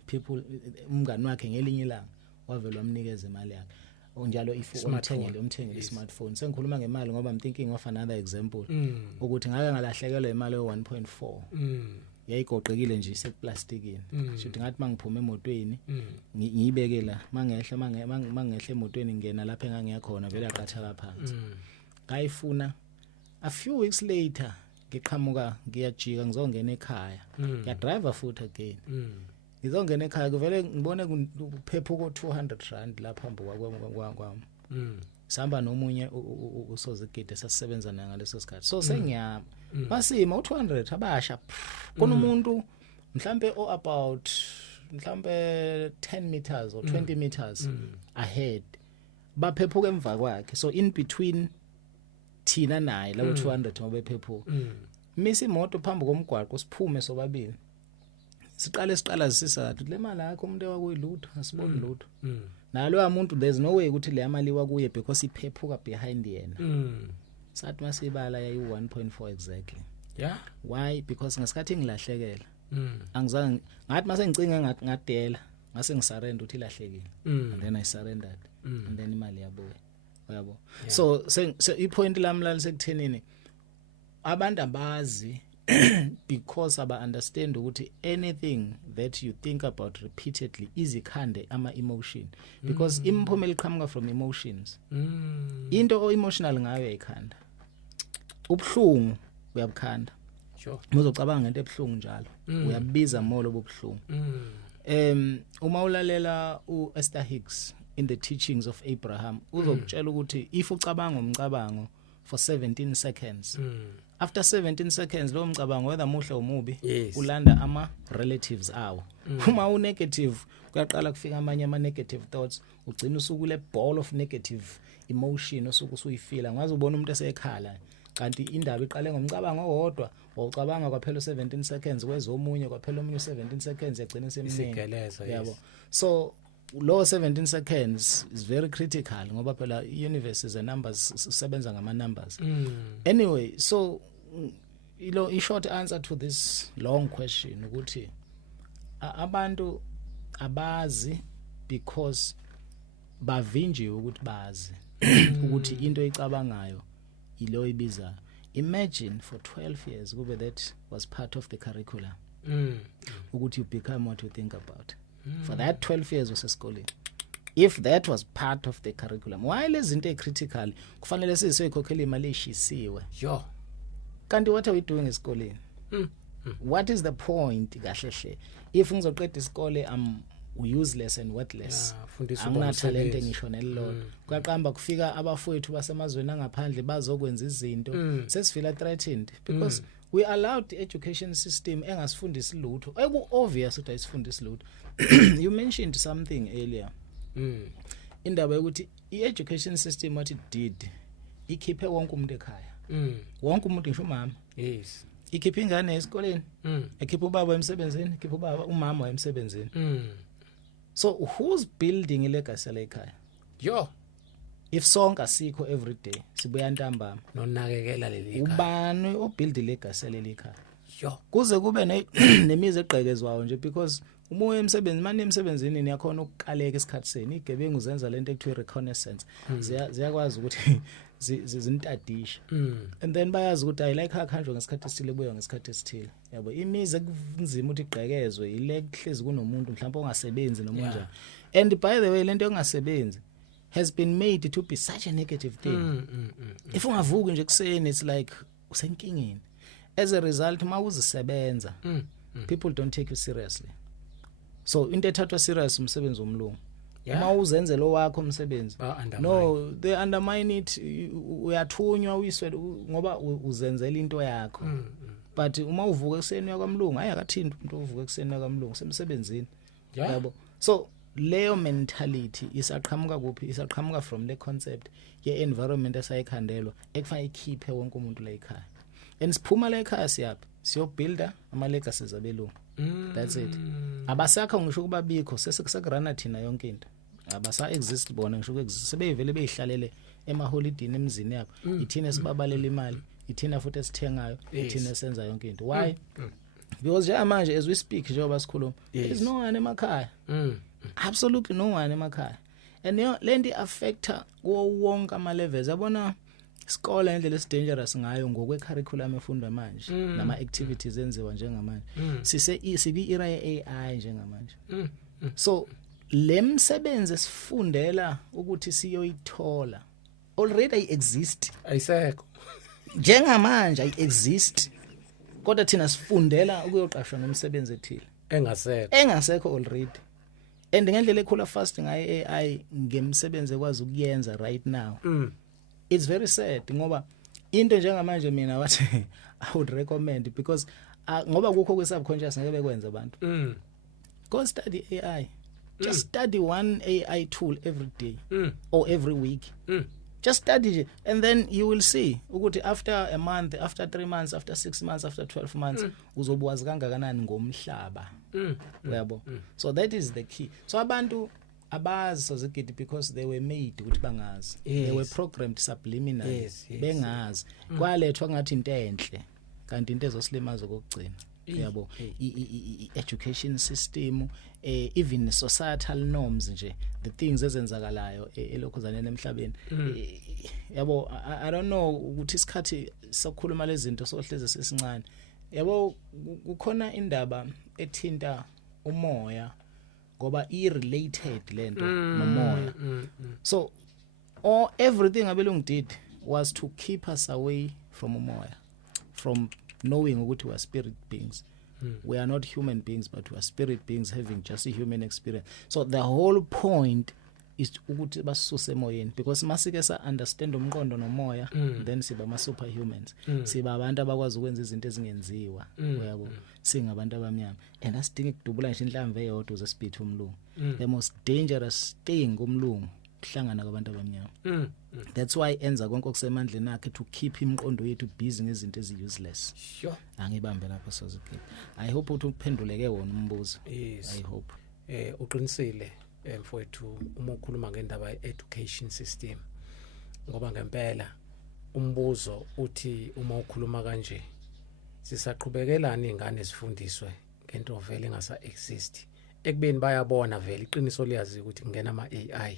people umngani wakhe ngelinye ilanga wavela wamnikeza imali yakhe onjalo if umthengele smartphone. Sengikhuluma ngemali ngoba I'm thinking of another example ukuthi ngake ngalahlekelwa imali ye1.4 yayigoqekile nje iseplastikini shothi ngathi mangiphuma emotweni ngiyibeke la mangehla emotweni ngena lapha engangiyakhona vele aqatha phansi ngayifuna a few weeks later ngiqhamuka ngiyajika ngizongena ekhaya ngiya drive futhi again ngizongena ekhaya kuvele ngibone kuphephuko 200 rand lapha phambi kwami sihamba nomunye usozigide sasisebenza naye ngaleso sikhathi so sengiyama basima u200 abasha kunomuntu mhlambe about mhlambe 10 meters or 20 meters ahead baphephuka emva kwakhe so in between thina naye labo 200 ngobephephuka misi imoto phambi komgwaqo siphume sobabili siqala zisisa le mali yakho umuntu ewakuyilutho asiboni lutho nalo umuntu there's no way ukuthi le mali wakuye because iphephuka behind yena sathi masibala yayi 1.4 exactly why because ngasikhathi ngilahlekela angizange ngathi mase ngicinga ngadela ngase ngisarenda uthi ilahlekile and then I surrendered and then imali yabuya yabo. So ipoint lami la lisekuthenini abantu abazi because aba understand ukuthi anything that you think about repeatedly is ikhande ama emotion because imphumela iqhamuka from emotions into emotional ngayo ikhanda ubhlungu uyabukhanda sure uzocabanga ngento ebhlungu njalo uyabiza molo bobuhlungu uma ulalela uEsther Hicks in the teachings of Abraham uzokutshela ukuthi if ucabanga umcabango for 17 seconds after 17 seconds lo mcabango whether muhle umubi ulanda ama relatives awo uma u negative kuyaqala kufika amanye ama negative thoughts ugcina usukule ball of negative emotion osuku usuyifila ngaze ubona umuntu esekhala kanti indaba iqale ngomcabango owodwa wawucabanga kwaphela 17 seconds kwezomunye kwaphela omunye 17 seconds yagcina semningi yabo. So low 17 seconds is very critical ngoba phela universe is a numbers sebenza ngama numbers anyway. So a short answer to this long question ukuthi abantu abazi because bavinje ukuthi bazi ukuthi into ecabangayo ilo ibiza. Imagine for 12 years kube that was part of the curriculum ukuthi you become what you think about. For that 12 years wasesikoleni if that was part of the curriculum why lezinto critical kufanele sizoyikhokhela imali eshisiwe kanti what are we doing esikoleni what is the point kahle hle if ngizoqeda isikole useless and worthless fundisa angina talent ngisho nelilodwa kwaqamba kufika abafowethu basemazweni angaphandle bazokwenza izinto sesifila threatened because we allowed the education system engasifundisi lutho eku obvious ukuthi ayisifundisi lutho you mentioned something earlier indaba ukuthi i-education system what it did ikhiphe wonke umuntu ekhaya wonke umuntu ngisho umama yes ikhipha ingane esikoleni ekhipha ubaba emsebenzini ekhipha ubaba umama emsebenzini so who's building ilegacy lekhaya yo if sonke asikho every day sibuya ntambama nonakekela leli khaya ubani obuild ilegacy lekhaya yo kuze kube nemizi egqekezwayo nje because umoya emsebenzini manje emsebenzini niyakhona ukukaleka isikhathi seni igebengu zenza lento ekuthiwa reconnaissance ziyakwazi ukuthi zintadisha and then bayazi ukuthi ayilike akhanjwe ngesikhathi esithile buya ngesikhathi esithile yabo imizi ekunzima ukuthi igqekezwe ile kuhlezi kunomuntu mhlawumbe ongasebenzi noma njani and by the way lento engasebenzi has been made to be such a negative thing if ungavuki nje kuseni it's like usenkingeni as a result mawuzisebenza people don't take you seriously so into ethathwa serious umsebenzi womlungu uma uzenze lo wakho umsebenzi no they undermine it uyathunywa uyiswe ngoba uzenzela into yakho but uma uvuka ekseni yakwamlungu ayakathinta umuntu ovuka ekseni yakwamlungu semsebenzini yabo so leyo mentality isaqhamuka kuphi isaqhamuka from the concept ye environment esayikhandelwa ekufanele ikhiphe wonke umuntu la ekhaya and siphuma la ekhaya siyobuilda ama legacies abelungu that's it abasakha ngisho kuba bikho sesikusagurana thina yonke into abasa exist bona ngisho exist sebeyivele beyihlalele ema holiday emzini yabo ithina sibabalela imali ithina futhi esithengayo ithina senza yonke into why because manje as we speak njengoba sikhuluma there's no one emakhaya absolutely no one emakhaya and lento affecta wonke ama levels yabona isikole indlela esidangerous ngayo ngokwe curriculum efundwa manje nama activities enziwa njengamanje sibi era AI njengamanje so lemsebenze esifundela ukuthi siyoyithola already exist ayisekho njengamanje ay exist kodwa thina sifundela ukuyoqashwa ngomsebenzi ethile engasekho already and ngendlela ekhula fast ngaye AI ngemsebenze ekwazi ukuyenza right now it's very sad ngoba into njengamanje mina wathi I would recommend because ngoba kukho kwe subconscious ngeke bekwenza abantu go study AI just study one AI tool every day or every week just study it and then you will see ukuthi after a month after 3 months after 6 months after 12 months uzobwazi kangakanani ngomhlaba yabo so that is the key so abantu abazi sozigidi because they were made ukuthi bangazi they were programmed subliminally bengazi kwalethwa ngathi into enhle kanti into ezosilimaza kokugcina yabo education system even societal norms nje the things ezenzakalayo elokhuzaneni emhlabeni yabo I don't know ukuthi isikhathi sokukhuluma lezi zinto sohleze sesincane yabo kukhona indaba ethinta umoya ngoba related lento nomoya so everything abelungu did was to keep us away from umoya from knowing ukuthi we are spirit beings we are not human beings but we are spirit beings having just a human experience so the whole point is ukuthi basuse emoyeni because masike sa understand umqondo nomoya then siba ama superhumans siba abantu abakwazi ukwenza izinto ezingenziwa uyabo singabantu abamnyama and asidinga ukudubula nje inhlamvu eyodwa zesipithu umlungu the most dangerous thing umlungu kuhlangana kwabantu abamnyama that's why enza konke okusemandleni akhe to keep imqondo yethu busy ngezinto ezi-useless sure angibambe lapho sozigidi I hope ukuthi uphenduleke wona umbuzo I hope uqinisile mfowethu uma ukhuluma ngendaba ye-education system ngoba ngempela umbuzo uthi uma ukhuluma kanje sisaqhubekelana izingane zifundiswe ngento vele engasa exist ekubeni bayabona vele iqiniso liyazi ukuthi kungena ama AI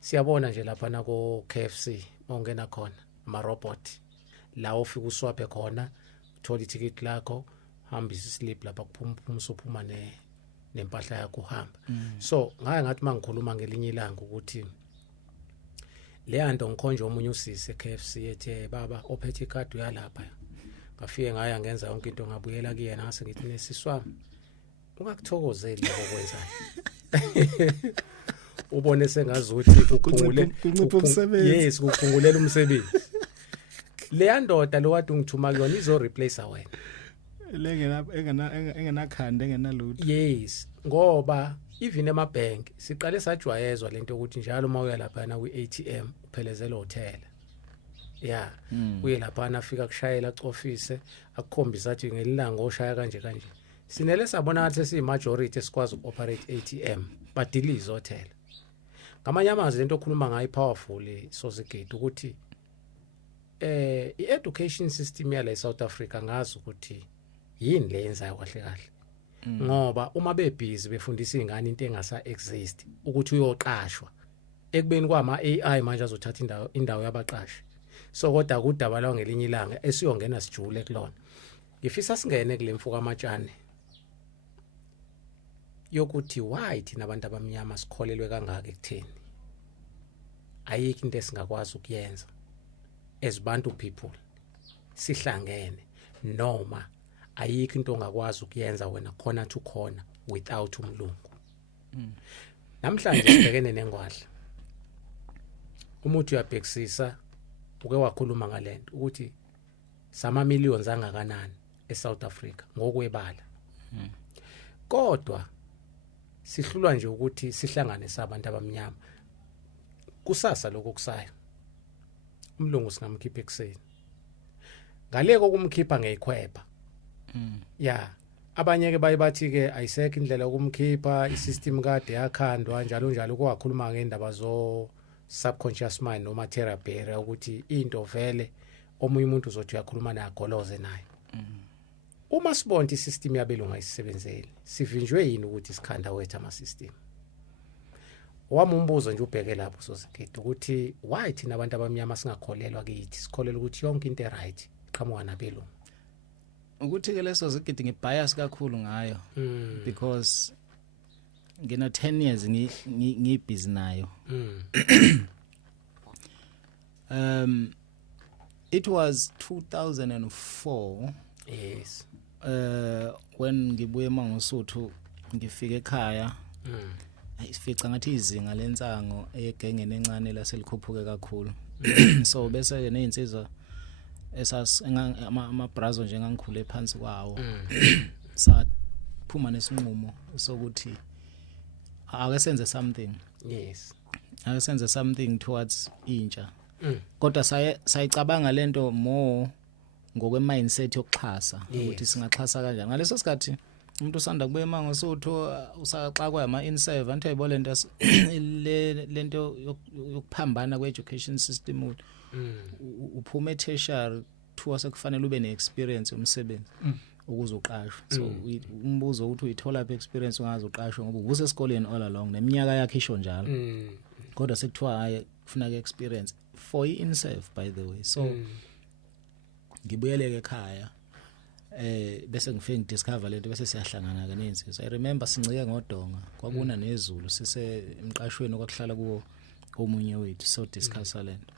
siyabona nje lapha na ko KFC ongena khona ama robot la ofika uswaphe khona uthola iticket lakho hambisa slip lapha kuphuma usophuma nempahla yakho uhamba so ngaya ngathi mangikhuluma ngelinye ilanga ukuthi le nto ngikhonje omunye usisi eKFC ethe baba ophethe icard uyalapha ngafike ngaya ngenza yonke into ngabuyela kuyena ngase ngithi nesiswami ungakuthokozeli lokho kwenzayo ubone sengazuthi kuncipha umsebenzi. Yes, kuphungulela umsebenzi. Le ndoda lo kade ungithuma kuyona izo replace wena. engenakhanda engenalutho. Yes, ngoba even emabhank siqale sajwayezwa lento ukuthi njalo uma uya lapha na kwi-ATM uphelezela hotel. Yeah, uye lapha na afika kushayela acofise akukhombisa athi ngelilanga oshaya kanje kanje. Sinele sabona ngathi siyimajority esikwazi ukoperate ATM badilize hotel. Ngamanye amazwi lento okhuluma ngayo powerful Sozigate ukuthi i-education system yala eSouth Africa ngazi ukuthi yini le yenzayo kahle kahle. Ngoba uma bebhizi befundisa izingane into engasa exist ukuthi uyoqashwa ekubeni kwama AI manje azothatha indawo yabaqashi. So kodwa kudaba lawo ngelinye ilanga esiyongena sijule kulona. Ngifisa singene kule mfuka amatshane yokuthi why thina abantu abamnyama sikholelwe kangaka ekutheni ayikho into esingakwazi ukuyenza as bantu people sihlangene noma ayikho into ongakwazi ukuyenza wena khona to khona without umlungu. Namhlanje sibhekene nengwadla umuthi uyabhekisisa uke wakhuluma ngalento ukuthi sama millions angakanani eSouth Africa ngokwebala. Kodwa sihlulwa nje ukuthi sihlangane sabantu abamnyama kusasa lokho kusayo umlungu singamkhipha ekseni ngaleko kumkhipha ngeyikhwepha. Yeah, abanye ke bayibathi ke ayisekho indlela yokumkhipha isystem kade yakhandwa njalo njalo kwakhuluma ngendaba zo subconscious mind noma therapy ukuthi into vele omunye umuntu uzothi uyakhuluma naye agoloze naye. Uma sibonke isystem yabelungu ayisebenzeli sivinjwe yini ukuthi sikhanda wethu ama system. Wami umbuzo nje ubheke lapho Sozigate ukuthi why thina abantu abamnyama singakholelwa kithi sikholelwa ukuthi yonke into right iqhamuka nabelungu. Ukuthi ke leso Sozigate ngibias kakhulu ngayo because ngina 10 years ngibhizi nayo. It was 2004. Yes. When ngibuye eMangosuthu ngifike ekhaya. Isifica ngathi izinga lensango egengene encane laselikhuphuke kakhulu. So bese ke nezinsizwa ama brazo nje ngangikhule phansi kwawo. Saphuma nesinqumo sokuthi ake senze something. Yes. Ake senze something towards intsha. Kodwa sayicabanga lento more ngokwe mindset yokuxhasa ukuthi singaxhasa kanjani. Ngaleso sikhathi umuntu usanda kubuya eMangosuthu usaxakwa ama in7 anti ayibona lento yokuphambana kwe-education system uphuma e-tertiary kuthiwa sekufanele ube ne-experience yomsebenzi ukuze uqashwe. So umbuzo ukuthi uyithola phi experience ungaze uqashwe ngoba ubuse esikoleni all along neminyaka yakhe isho njalo. Kodwa sekuthiwa hayi kufuna ke experience for in7 by the way. So ngibuyeleke ekhaya bese ngifike ngidiscover lento bese siyahlangana ke nezinsizwa. I remember sincike ngodonga kwakuna nezulu sise emqashweni okwakuhlala kuwo omunye wethu so discuss lento.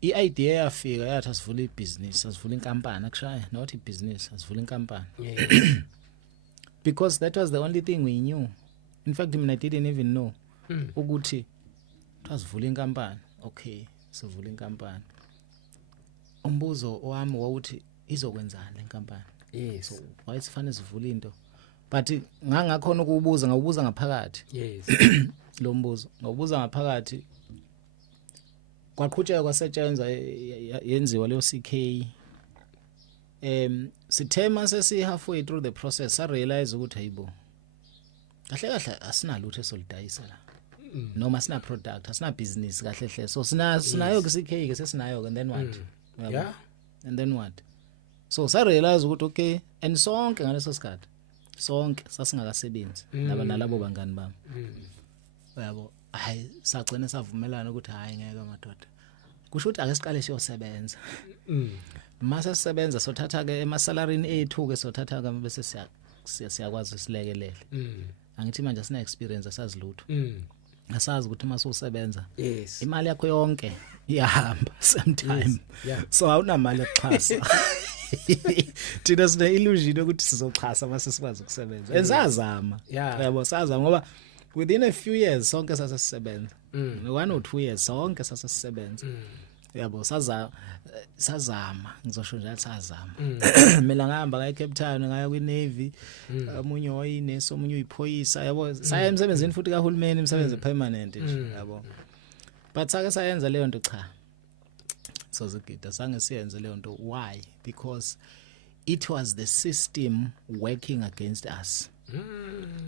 I-idea yafika yathi asivule ibusiness asivule inkampani akushaya not ibusiness asivule inkampani. Because that was the only thing we knew. In fact I didn't even know ukuthi asivule inkampani. Okay, sivule inkampani. Umbuzo wami wawuthi izokwenzana le nkampani. Yes. So why sifanele sivule into but ngangakhona ukubuza ngawubuza ngaphakathi. Yes. Lo mbuzo ngawubuza ngaphakathi kwaqhutsheka kwasetshenzwa yenziwa leyo CK. Sithema sesi halfway through the process I realize ukuthi hayibo kahle kahle asinalutho esolidayisa la. Noma sina product asina business kahle hle so sinayo ke CK ke sesinayo and then what? Yeah. And then what? So sa realize ukuthi okay and sonke ngaleso sikhathi sonke sasingakasebenzi nalabo bangani bami. Yabo hayi sagcina savumelana ukuthi hayi ngeke madoda. Kusho ukuthi ake siqale siyosebenza. Mase sisebenza sothatha ke emasalarini ethu ke sothatha ke bese siyakwazi silekelele. Angithi manje sina experience asazilutho. Asazi ukuthi mase usebenza imali yakho yonke iyahamba sometime. So awunamali yokuxhasa. thina sine illusion ukuthi sizoxhasa mase sikwazi ukusebenza ensazama yabo sazama ngoba within a few years sonke sasesisebenza 1 or 2 years sonke sasesisebenza yabo sazama ngizosho njalo sazama mina ngihamba ngaya eCape Town ngaya kwiNavy omunye wayinesi omunye uyiphoyisa yabo saya emsebenzini futhi kahulumeni umsebenzi permanent nje yabo but sake sayenza leyo nto cha so zigida sange siyenze leyo nto why because it was the system working against us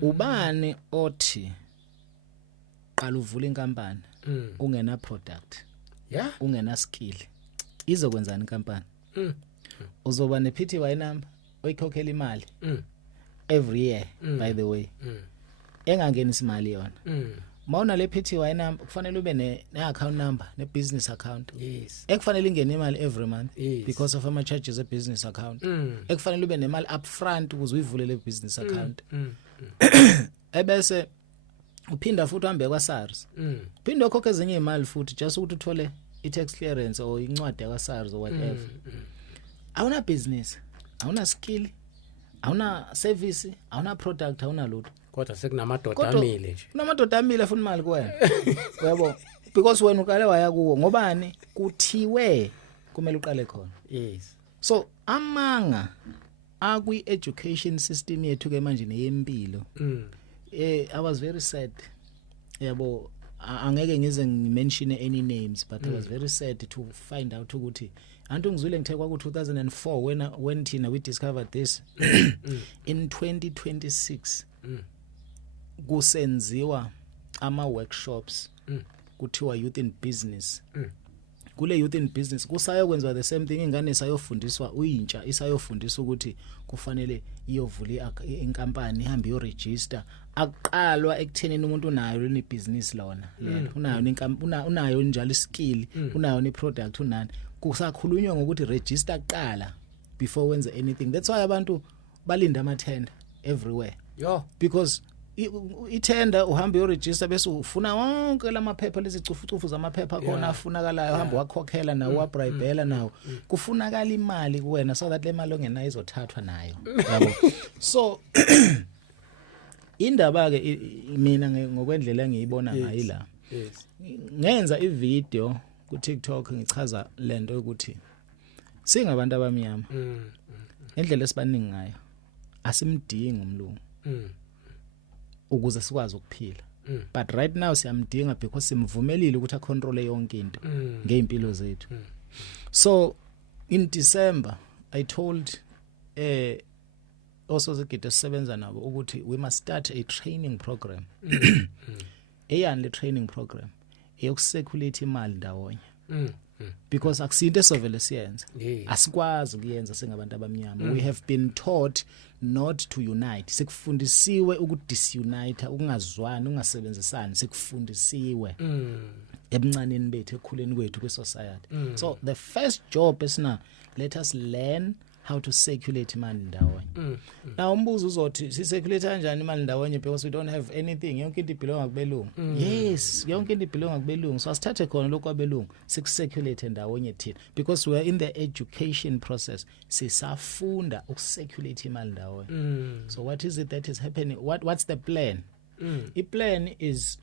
ubani othi qala uvula inkampani ungena product ungena skill izokwenzani inkampani uzoba ne PTY number oyikhokhela imali every year by the way engangenisa imali yona mawuna le PTY number kufanele ube ne account number ne business account ekufanele ingene imali every month because of ama charges e business account ekufanele ube nemali up front ukuze uyivule le business account ebese uphinda futhi uhambe kwa SARS uphinda ukhokhe ezinye imali futhi just ukuthi uthole i-tax clearance or incwadi yakwa SARS or whatever awuna business awuna skill awuna service awuna product awuna lutho kodwa sekunamadoda amile nje kunamadoda amile futhi imali kuwena yabo because wena uqale waya kuwo ngobani kuthiwe kumele uqale khona so amanga akwi education system yethu ke manje neyempilo I was very sad yabo angeke ngize ngimention any names but I was very sad to find out ukuthi antu ngizwile ngithekwa ku 2004 when thina we discovered this in 2026 kusenziwa ama workshops kuthiwa youth in business kule youth in business kusayokwenziwa the same thing ingane sayofundiswa uyintsha isayofundiswa ukuthi kufanele iyovula inkampani ihambe yo register aqalwa ekuthenini umuntu unayo le business lona unayo inkampani unayo njalo skill unayo ne product unani kusakhulunywa ngokuthi register qala before wenze anything that's why abantu balinda ama tender everywhere because itender uhambe yo register bese ufuna wonke lamaphepha lezicufucufu zamaphepha khona afunakalayo uhamba wakhokhela nawo wabribela nawo kufunakala imali kuwena so that le mali ongenayo izothathwa nayo yabo so indaba ke mina ngokwendlela engiyibona ngayi la ngenza ivideo ku TikTok ngichaza lento ukuthi singabantu abamnyama indlela esibaningi ngayo asimdingi umlungu ukuze sikwazi ukuphila but right now siyamdinga because simvumelile ukuthi acontrol yonke into ngeimpilo zethu so in December I told also Zigida sisebenza nabo ukuthi we must start a training program le training program eyokuseculate imali ndawonye because akusinto esovele siyenza asikwazi ukuyenza singabantu abamnyama we have been taught not to unite sikufundisiwe ukuddisunite ukungazwani ungasebenzisani sikufundisiwe ebuncaneni bethu ekhuleni kwethu kweSociety so the first job esina let us learn how to circulate imali ndawonye now umbuzo uzothi sicirculate kanjani imali ndawonye because we don't have anything yonke into ibelonga kubelungu yes yonke into ibelonga kubelungu so asithathe khona lokho kwabelungu sikucirculate ndawonye thina because we are in the education process sisafunda ukucirculate imali ndawonye so what is it that is happening what's the plan the plan is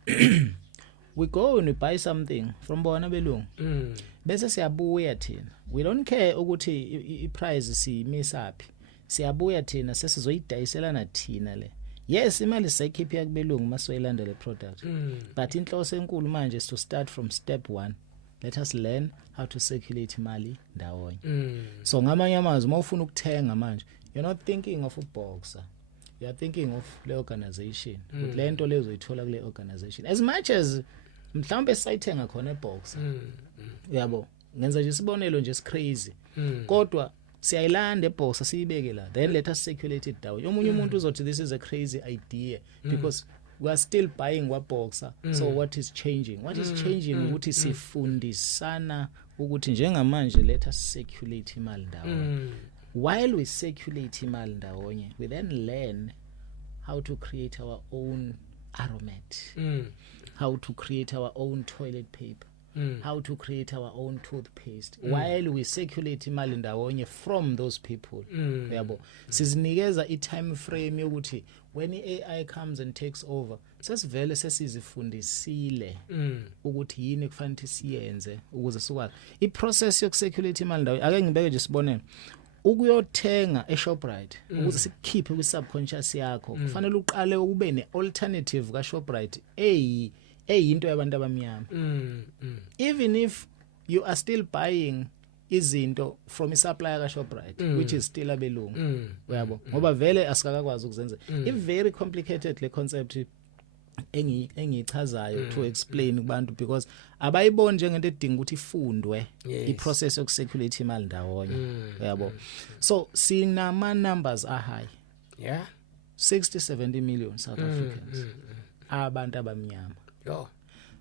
we go and we buy something from bona belungu bese siyabuya thina we don't care ukuthi iprice siyimisapi siyabuya thina sesizoyidayiselana thina le yes imali sayikhipha yakubelungu masoyilanda le product but inhloso enkulu manje is to start from step 1 let us learn how to circulate imali ndawonye so ngamanye amazwi uma ufuna ukuthenga manje you're not thinking of a boxer you are thinking of the organization ukuthi lento lezo uyithola kule organization as much as mhlawumbe sayithenga khona ebox yabo ngenza nje isibonelo nje crazy kodwa siyayilanda ebox siyibeke la then let us circulate it down omunye umuntu uzothi this is a crazy idea because we are still buying wa boxer so what is changing ukuthi sifundisana ukuthi njengamanje let us circulate imali ndawonye while we circulate imali ndawonye we then learn how to create our own aromat how to create our own toilet paper how to create our own toothpaste while we circulate imali ndawonye from those people yabo sizinikeza i-time frame yokuthi when i-AI comes and takes over sesivele sesizifundisile ukuthi yini kufanele siyenze ukuze sikwazi i-process yokucirculate imali ndawonye ake ngibeke nje sibonene ukuyothenga eShoprite ukuze sikukhiphe kwi-subconscious yakho kufanele uqale ube ne-alternative kaShoprite eyinto yabantu abamnyama even if you are still buying izinto from isupplier kaShoprite which is still abelungu uyabo ngoba vele asikakwazi ukuzenza i very complicated le concept engichazayo to explain kubantu because abayiboni njengento edinga ukuthi ifundwe iprocess yokucirculate imali ndawonye uyabo so sinama numbers are high 60-70 million South Africans abantu abamnyama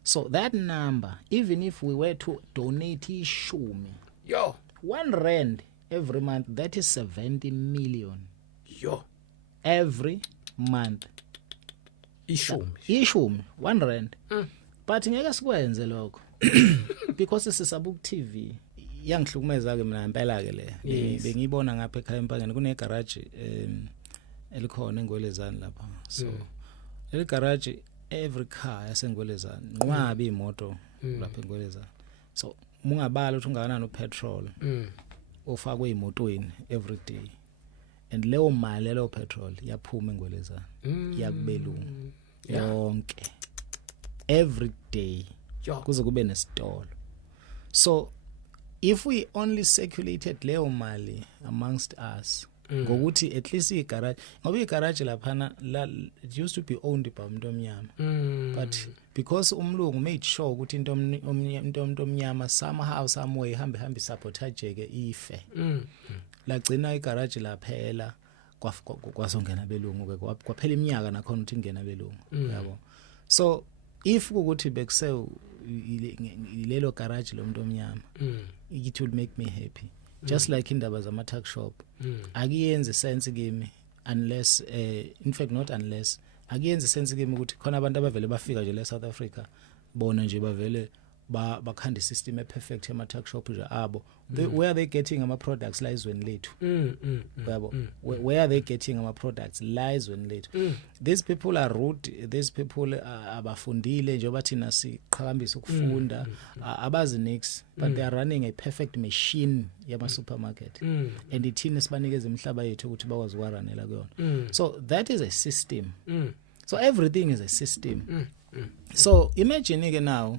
so that number even if we were to donate ishumi R1 every month that is 70 million every month ishumi R1 but ngeke sikwenze lokho because sisabuka TV yangihlukumeza ke mina impela ke le bengiyibona ngapha ekhaya empangeni kune garage elikhona eNgwelezani lapha so le garage every car yaseNgwelezani nqwabi imoto lapha eNgwelezani so mungabala ukuthi ungakanani upetrol ofakwe emotweni every day and leyo mali leyo petrol yaphuma eNgwelezani yakubelungu yonke every day kuze kube nesitolo so if we only circulated leyo mali amongst us ngokuthi at least igarage ngoba igarage laphana it used to be owned by umuntu omnyama but because umlungu made sure ukuthi into omnyama somehow someway hambe sabotage ife lagcina igarage laphela kwazongena belungu ke kwaphela iminyaka nakhona ukuthi ingena belungu yabo so if ukuthi bekuse ilelo garage lomuntu omnyama it will make me happy just like indaba zama tuck shop akiyenze sense kimi unless in fact not unless akiyenze sense kimi ukuthi khona abantu abavele bafika nje le South Africa bona nje bavele bakhanda system perfect ema tuck shop nje abo where are they getting ama products la izweni lethu yabo where are they getting ama products la izweni lethu these people are rude these people abafundile nje bathina siqhakambisa ukufunda abazi nix but they are running a perfect machine yama supermarket and ithini sibanikeza imhlaba yethu ukuthi bakwazi ukwaranela kuyona so that is a system so everything is a system so imagine ke now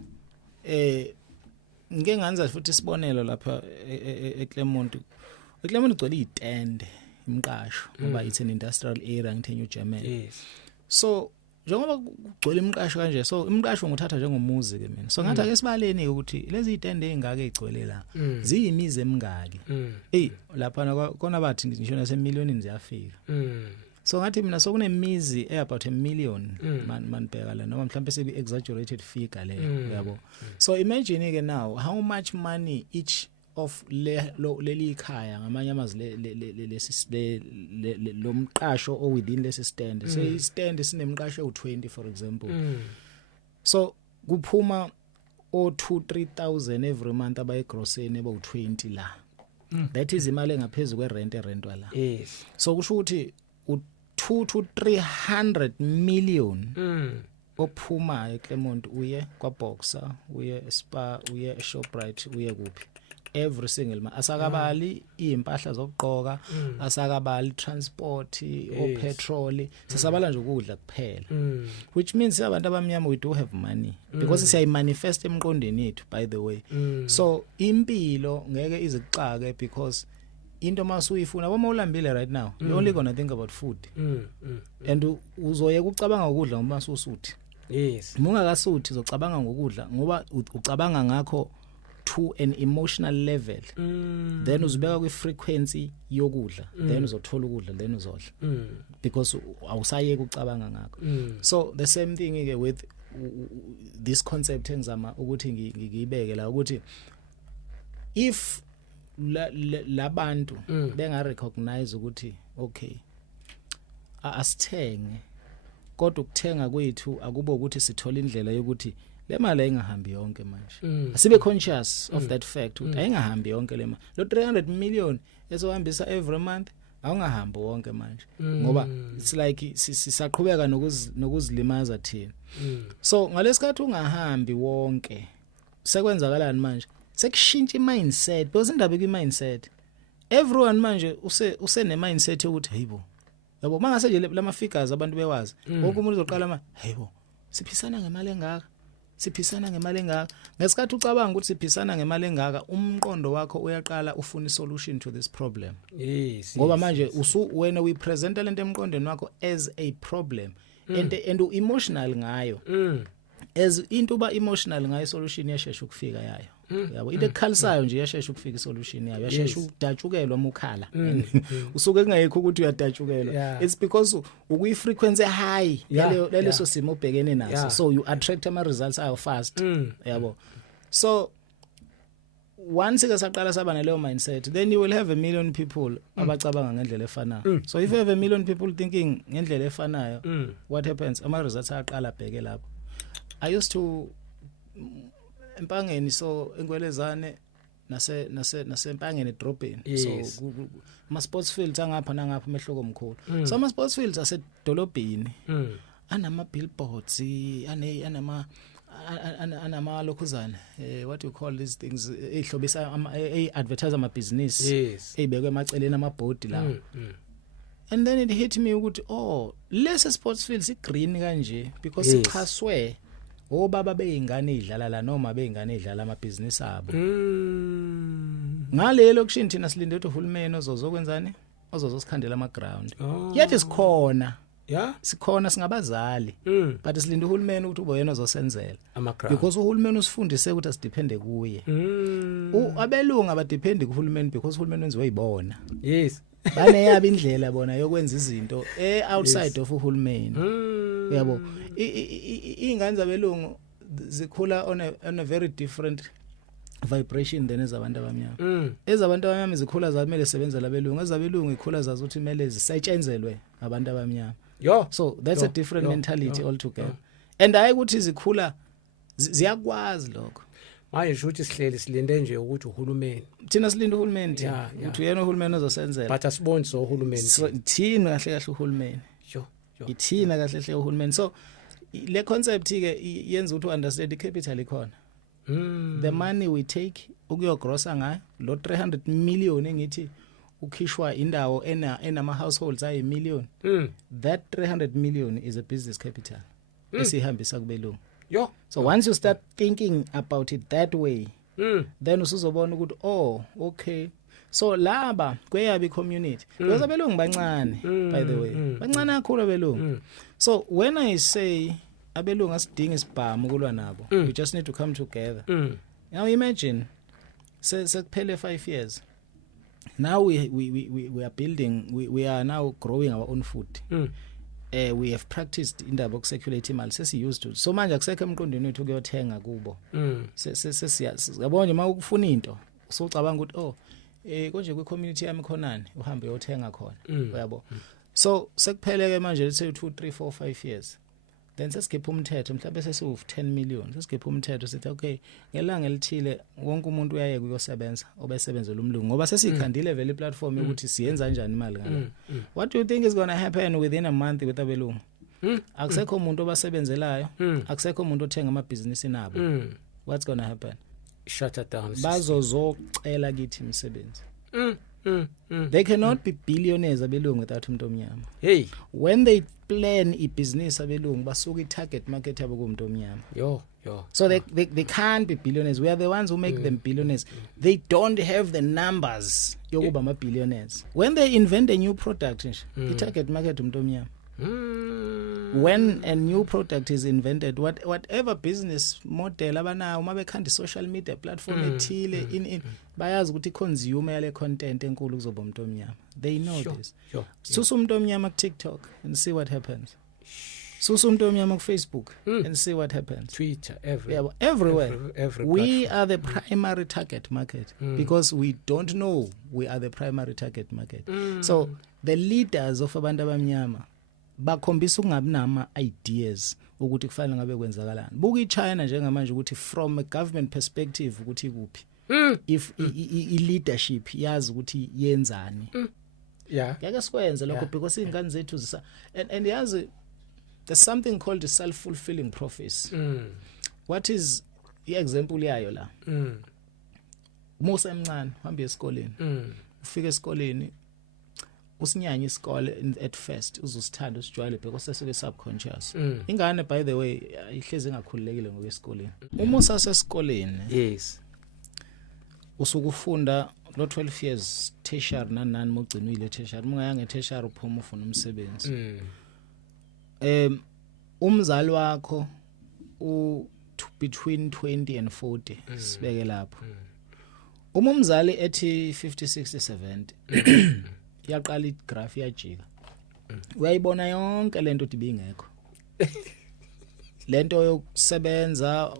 ngeke nganza futhi isibonelo lapha eClermont ugcwele itende imqasho ngoba it's an industrial area ngithe New Germany so njengoba kugcwele imqasho kanje so imqasho nguthatha njengomuzi ke mina so ngathi ake sibaleni ukuthi lezi itende ezingaka egcwele la ziyimizi emingaki lapha kona bathi ngisho nasemillionini ziyafika so ngathi mina sokunemizi about 1 million man bheka la noma mhlambe sebi exaggerated figure leyo yabo so imagine ke now how much money each of leli ikhaya ngamanye amazwi lo mqasho o within lesi stand say stand sinemqasho u20 for example so kuphuma o 2-3,000 every month abayigrosseni eba20 la that is imali engaphezulu kwerent erentwa la so kusho ukuthi 2 to 300 million ophuma eClermont uye kwaBoxer uye eSpar uye eShoprite uye kuphi every single month asakabali impahla zokugqoka asakabali transport o petrol sisabala nje ukudla kuphela which means abantu abamnyama we do have money because siya manifest emqondweni yethu by the way so impilo ngeke izixake because into masuyifuna uma ulambile right now you only gonna think about food and uzoyeka ucabanga ukudla ngoba masusuthi mungakasuthi uzocabanga ngokudla ngoba ucabanga ngakho to an emotional level then uzibeka kwi frequency yokudla then uzothola ukudla then uzodla because awusayeke ucabanga ngakho so the same thing ke with this concept engizama ukuthi ngiyibeke la ukuthi if labantu benga recognize ukuthi okay asithenge kodwa ukuthenga kwethu akubo ukuthi sithola indlela yokuthi le mali ayingahambi yonke manje asibe conscious of that fact ukuthi ayingahambi yonke le mali lo 300 million ezohambisa every month awungahambi wonke manje ngoba it's like sisaqhubeka nokuzilimaza thina so ngalesikhathi ungahambi wonke sekwenzakalani manje sekushintsha imindset because indaba kwi-mindset everyone manje usene mindset yokuthi hayibo yabo mangase nje lama figures abantu bewazi wonke umuntu uzoqala hayibo siphisana ngemali engaka ngesikhathi ucabanga ukuthi siphisana ngemali engaka umqondo wakho uyaqala ufuna isolution to this problem yes ngoba manje wena we present lento emqondweni wakho as a problem and emotional ngayo as into ba emotional ngayo solution yashesha ukufika yayo yabo into ekhalisayo nje yashesha ukufika isolution yayo yashesha udatshukelwa mukhala usuke kungayikho ukuthi uyadatshukelwa it's because ukuyi frequency high leleso simo obhekene naso so you attract ama results ayo fast yabo so once ke saqala saba naleyo mindset then you will have a million people abacabanga ngendlela efanayo so if you have a million people thinking ngendlela efanayo what happens ama results aqala bheke lapho I used to empangeni so enkwelezane nasempangeni dropping so ama sports fields angapha nangapha mehloko omkhulu so ama sports fields asedolobheni anama billboards anama lokhuzana what you call these things ehlobisa advertise ama business ebekwe emaceleni ama board la and then it hit me ukuthi less sports fields igreen kanje because ichaswe obaba beingane idlala la noma beingane idlala ama business abo ngalelo kushin thina silinde ukuthi uhulumeni ozozokwenzani ozozosikhandela ama ground yet isikhona sikhona singabazali but silinde uhulumeni ukuthi ube yena ozosenzela because uhulumeni usifundise ukuthi asidepende kuye abelungu abadepende kuhulumeni because uhulumeni wenziwe yibona yes bane yaba indlela bona yokwenza izinto outside of uhulumeni yabo ingane zabelungu zikhula on a very different vibration than ezabantu abamnyama ezabantu abamnyama zikhula zamele sebenzela abelungu ezabelungu ikhula zazi ukuthi imele zisetshenzelwe abantu abamnyama so that's a different mentality altogether and hayi ukuthi zikhula ziyakwazi lokho manje shothi sihleli silinde nje ukuthi uhulumeni thina silinde uhulumeni ukuthi uyena uhulumeni ozosenzela but asiboni so uhulumeni thina kahle uhulumeni ithina kahle uhulumeni so le concept ke yenza ukuthi understand capital ekhona the money we take ukuyogrossa ngayo lo 300 million engithi ukhishwa indawo enama households ayi million that 300 million is a business capital esihambisa kubelungu so once you start thinking about it that way then usuzobona ukuthi okay so laba kweyabi community because abelungu bancane by the way bancane kakhulu abelungu so when I say abelungu asidinga isibhamu kulwa nabo we just need to come together now imagine sekuphele 5 years now we are building we are now growing our own food we have practiced indaba yokucirculate imali sesi used to so manje akusekho emqondweni wethu ukuyothenga kubo sesiyabona uma ukufuna into so ucabanga ukuthi konje kwi community yami khonani uhambe uyothenga khona uyabo so sekupheleke manje lethe 2 3 4 5 years then sesikhipha umthetho mhlawumbe sesiwu 10 million sesikhipha umthetho sithi okay ngelanga elithile wonke umuntu uyaye kuyosebenza obesebenzela umlungu ngoba sesikhandile vele platform ukuthi siyenza kanjani imali ngala what do you think is going to happen within a month with abelungu akusekho umuntu obasebenzelayo akusekho umuntu othenga amabhizinisi nabo what's going to happen shut down bazozocela kithi imisebenzi they cannot be billionaires abelungu without umuntu omnyama when they plan i-business abelungu basuka i-target market yabo kumuntu omnyama so they can't be billionaires we are the ones who make them billionaires they don't have the numbers yokuba ama-billionaires when they invent a new product i-target market umuntu omnyama when a new product is invented whatever business model abanayo uma bekhanda social media platform ethile in bayazi ukuthi consumer yale content enkulu kuzoba umuntu omnyama they know this susu umuntu omnyama ku TikTok and see what happens susu umuntu omnyama ku Facebook and see what happens Twitter everywhere we are the primary target market because we don't know we are the primary target market so the leaders of abantu abamnyama bakhombisa ukungabi nama ideas ukuthi kufanele ngabe kwenzakalani. Buka iChina njengamanje ukuthi from a government perspective ukuthi kuphi. If I leadership yazi ukuthi yenzani. Yeah. Ngeke sikwenze lokho because ingane zethu zisa and yazi there's something called a self-fulfilling prophecy. What is the example yayo la? Musa emncane uhamba esikoleni. Ufika esikoleni usinyanya isikole at first uzosithanda usijwayele because sesike subconscious. Ingane by the way ihlezi engakhululekile ngokwesikoleni. Uma usasesikoleni Yes. usukufunda lo 12 years tertiary nanani mogcinile tertiary mungayanga tertiary uphuma ufuna umsebenzi. Umzali wakho between 20 and 40 sibeke lapho. Uma umzali ethi 50 60 70 yaqala igraph yajika. Uyayibona yonke lento ibingekho. Lento yokusebenza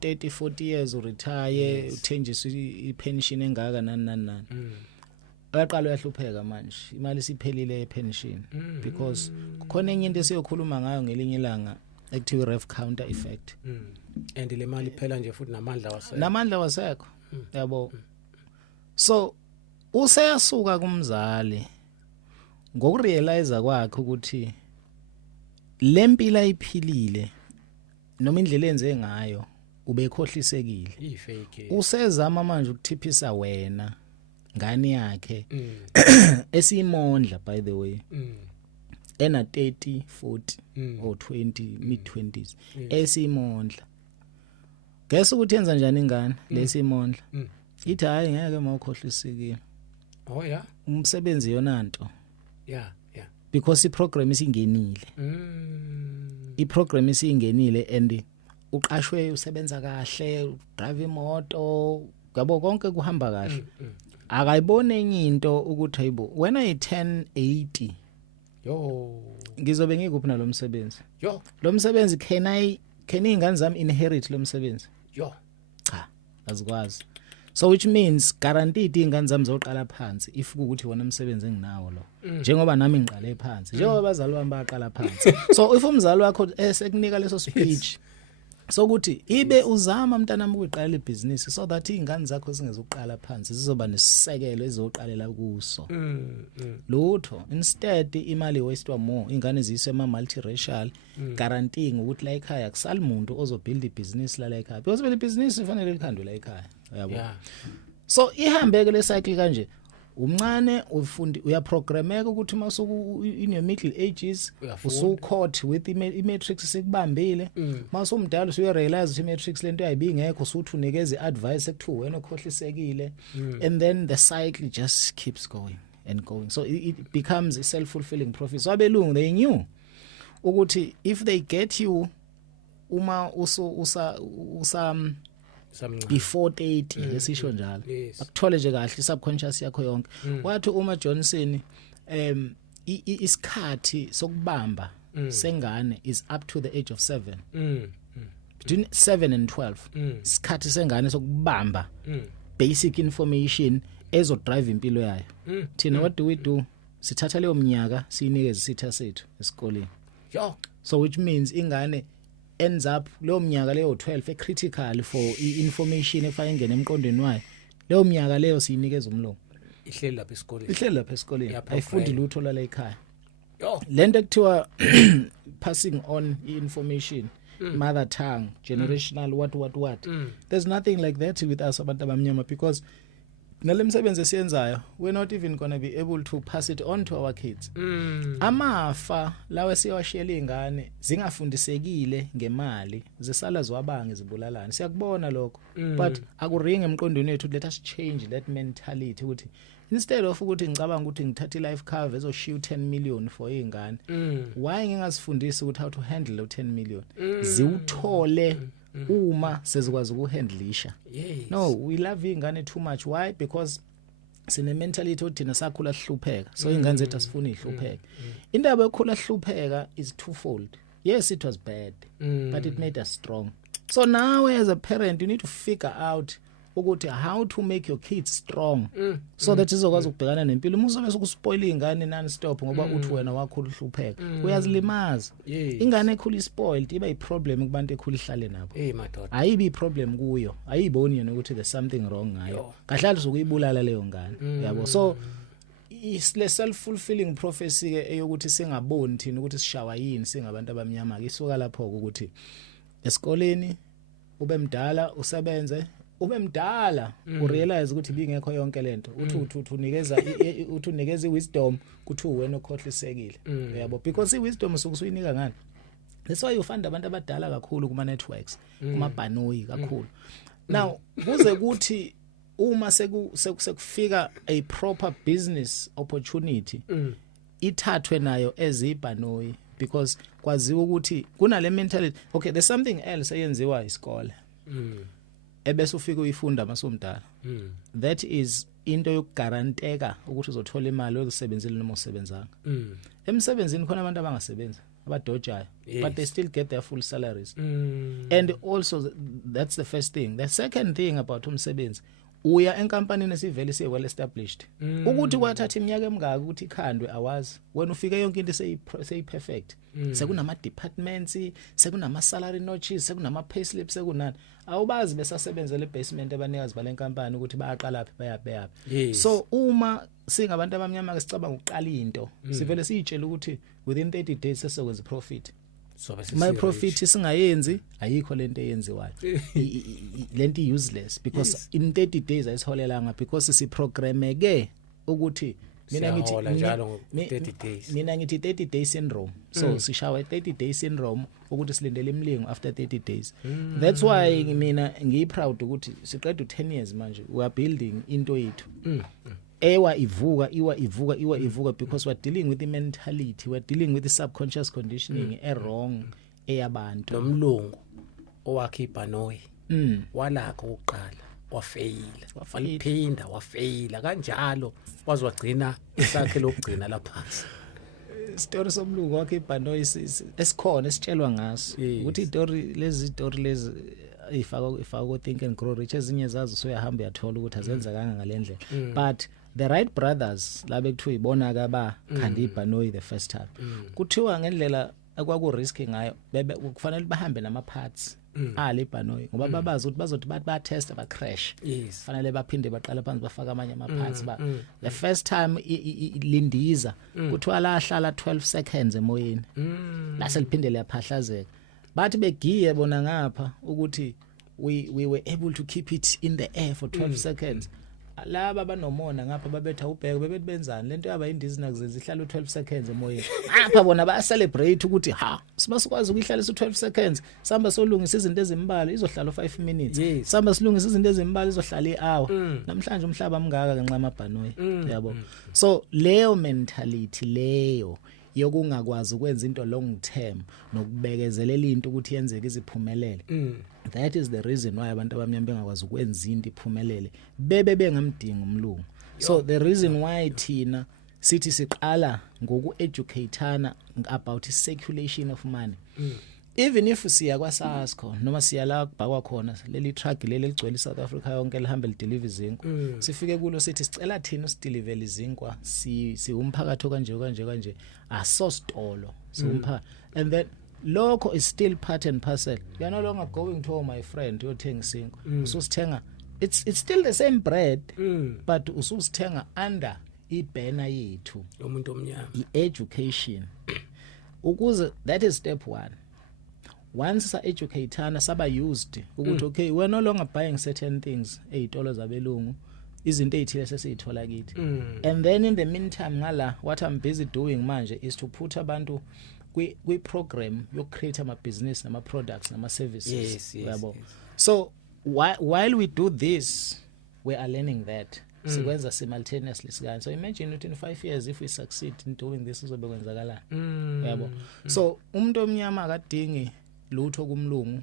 30 40 years uretire uthenjiswa ipension engaka nani. Uyaqala uyahlupheka manje. Imali siphelile epension because kukhona enye into esiyokhuluma ngayo ngelinye ilanga ekuthiwa ref counter effect. And le mali phela nje futhi namandla wasekho. Yabo. So useyasuka kumzali ngokurealize kwakhe ukuthi lempila iphilile noma indlela enze ngayo ubekhohlisekile. ifake. Usezama manje ukuthiphisa wena ngani yakhe esimondla by the way. Ena 30 40 or 20 mid 20s esimondla. Guess ukuthi yenza njani ingane lesimondla? Ithi hayi ngeke mawukhohlisekile. Oh yeah. Umsebenzi yona nto. Yeah. Because iprogram isingenile. Iprogram isingenile and uqashwe usebenza kahle, drive imoto, ngabo konke kuhamba kahle. Akayibone enye into ukuthi hayibo when I turn 80 ngizobe ngikuphi nalomsebenzi. Lo msebenzi can ingane zami inherit lo msebenzi? Cha, azikwazi. So which means guaranteed ingane zami zoqala phansi if ukuthi wona umsebenzi enginawo lo. Njengoba nami ngiqale phansi. Njengoba abazali bami baqala phansi. So if umzali wakho esekunika leso speech sokuthi ibe uzama mntanami ukuyiqala ibusiness so that ingane zakho zingezoqala phansi zizoba nesisekelo ezoqalela kuso. Lutho instead imali waste more ingane ziswe ema multiracial guaranteeing ukuthi la ekhaya kusali umuntu ozobuild ibusiness la ekhaya because vele ibusiness ifanele likhandwe la ekhaya yabo. So ihambeke le cycle kanje umncane ufundi uyaprogrameka ukuthi masuku in your middle ages usucaught with imatrix sikubambile masumdala usurealize ukuthi imatrix lento ayibingekho usuthi unikeza iadvice ekuthiwa wena okhohlisekile and then the cycle just keeps going and going. So it becomes a self-fulfilling prophecy. So abelungu they knew ukuthi if they get you uma before 30 esisho njalo akuthole nje kahle subconscious yakho yonke. Wathi uma Johnson isikhathi sokubamba sengane is up to the age of 7 between 7 and 12 isikhathi sengane sokubamba basic information ezo drive impilo yayo. Thina what do we do? Sithatha leyo mnyaka siyinikeze isitha sethu esikoleni. So which means ingane ends up leyo mnyaka leyo 12 critical for information efaka ingene emqondweni wayo. Leyo mnyaka leyo siyinikeza umlomo. Ihleli lapha esikoleni. Ayifundi lutho la ekhaya. Lento ekuthiwa passing on information, mother tongue, generational what. There's nothing like that with us abantu abamnyama because nalemsebenze esiyenzayo we're not even going to be able to pass it on to our kids. Amafa lawe siyawashiyela ingane zingafundisekile ngemali zisala zwabange zibulalana siyakubona lokho but akuringe emqondweni wethu let us change that mentality ukuthi instead of ukuthi ngicabanga ukuthi ngithatha life cover ezoshiya 10 million for ingane why ngingasifundisi ukuthi how to handle 10 million ziwuthole uma sezikwazi ukuhandlisha. No, we love ingane too much. Why? Because sine mentality othina sakhula hlupheka so ingane zethu asifuni ihlupheka. Indaba yokukhula hlupheka is twofold. Yes, it was bad but it made us strong. So now as a parent you need to figure out ukuthi how to make your kids strong so that izokwazi ukubhekana nempilo. Umusobe sokuspoil ingane non stop ngoba uthi wena wakho uhlupheka uyazilimaza. Ingane ekhula spoiled iba iproblem kubantu ekhula ihlale nabo. Madoda Ayibi iproblem kuyo, ayiboni yena ukuthi there's something wrong ngayo. Kahlala sokuyibulala leyo ngane, yabo. So isle self fulfilling prophecy ke eyokuthi singaboni thina ukuthi sishawa yini singabantu abamnyama ke isuka lapho ukuthi esikoleni ube mdala usebenze ube mdala urealize ukuthi bingekho yonke lento uthi unikeza iwisdom kuthi wena okhohlisekile, yabo, because iwisdom sokusuyinika ngani. That's why you find abantu abadala kakhulu kuma networks kuma banoyi kakhulu. Now kuze kuthi uma sekufika a proper business opportunity ithathwe nayo ezibhanoyi, because kwaziwa ukuthi kunale mentality. Okay, there's something else eyenziwa isikole ebese ufika uyifunda masomdala. That is into yokugaranteka ukuthi uzothola imali oyisebenzile noma usebenzanga. Emsebenzini khona abantu abangasebenza abadojayo, but they still get their full salaries. And also that's the first thing. The second thing about umsebenzi, uya enkampanini esivele siye well established ukuthi kwathatha iminyaka emingaka ukuthi ikhandwe awazi wena ufike yonke into seyi perfect. Sekunama departments, sekunama salary notches, sekunama payslips, sekunani. Awubazi besasebenzele basement abanikazi balenkampani ukuthi bayaqala phi bayabheka. So uma singabantu abamnyama ke sicabanga uqala into sivele siyitshela ukuthi within 30 days sesokwenza profit. My profit singayenzi ayikho lento eyenziwayo. Lento useless because in 30 days ayisiholelanga because siprogrameke ukuthi mina ngithi njalo 30 days. Mina ngithi 30 day syndrome. So sishawa 30 day syndrome ukuthi silindele imlingo after 30 days. That's why mina ngiproud ukuthi siqeda 10 years manje we are building into yethu. Iwa ivuka because we're dealing with the mentality, we're dealing with the subconscious conditioning wrong eyabantu. Nomlungu owakhipha noyi walakho uqala wafeyila waliphinda wafeyila kanjalo wazi wagcina isakhe lokugcina lapha. Story somlungu wakhipha noyi esikhona esitshelwa ngaso ukuthi story lezi ifaka ku Think and Grow Rich ezinye zazo soyahamba yathola ukuthi azenza kanga ngalendlela. But the right brothers labe kuthiwa ibona ka ba khandi ibhanoyi the first time kuthiwa ngendlela akwaku risk ngayo bebe kufanele bahambe nama parts le bhanoyi ngoba babazi ukuthi bazothi ba test ba crash. Kufanele baphinde baqala phansi bafaka amanye ama parts ba the first time lindiza kuthiwa la hlala 12 seconds emoyeni la seliphinde liyaphahlazeka. Bathi begiye bona ngapha ukuthi we were able to keep it in the air for 12 seconds. Laba banomona ngapha babetha ubheke bebethi benzani lento yaba indizi nakuzenza ihlala 12 seconds emoyeni. Ngapha bona ba celebrate ukuthi sibasikwazi ukuhlala 12 seconds. Samba solungisa izinto ezimbali izohlala 5 minutes. Samba silungisa izinto ezimbali izohlala i-hour. Namhlanje umhlaba amngaka kanxa amabhanoyi, yabo. So leyo mentality leyo yokungakwazi ukwenza into long term nokubekezelela into ukuthi yenzeke iziphumelele. That is the reason why abantu abamnyama bengakwazi ukwenza into iphumelele bebe bengamdinga umlungu. So the reason why thina sithi siqala ngokueducateana about circulation of money. Even if siya kwa SASCO noma siya la kubhakwa khona leli truck leli ligcwele South Africa yonke lihambe lideliver izinkwa sifike kulo sithi sicela thina usideliver izinkwa si umphakathi kanje asostolo siumpha and then lokho is still part and parcel. You are no longer going to my friend uyothenga isinkwa ususithenga it's still the same bread but ususithenga under ibanner yethu umuntu omnyama education ukuze that is step 1. Once sa educateana saba used ukuthi okay we're no longer buying certain things ezitolo zabelungu izinto ezithile sesithola kithi and then in the meantime ngala what I'm busy doing manje is to put abantu kwi program yo create ama business nama products nama services yabo. So while we do this we are learning that sikwenza simultaneously sikanye. So imagine in 5 years if we succeed in doing this uzobe kwenzakala yabo. So umuntu omnyama akadingi lutho kumlungu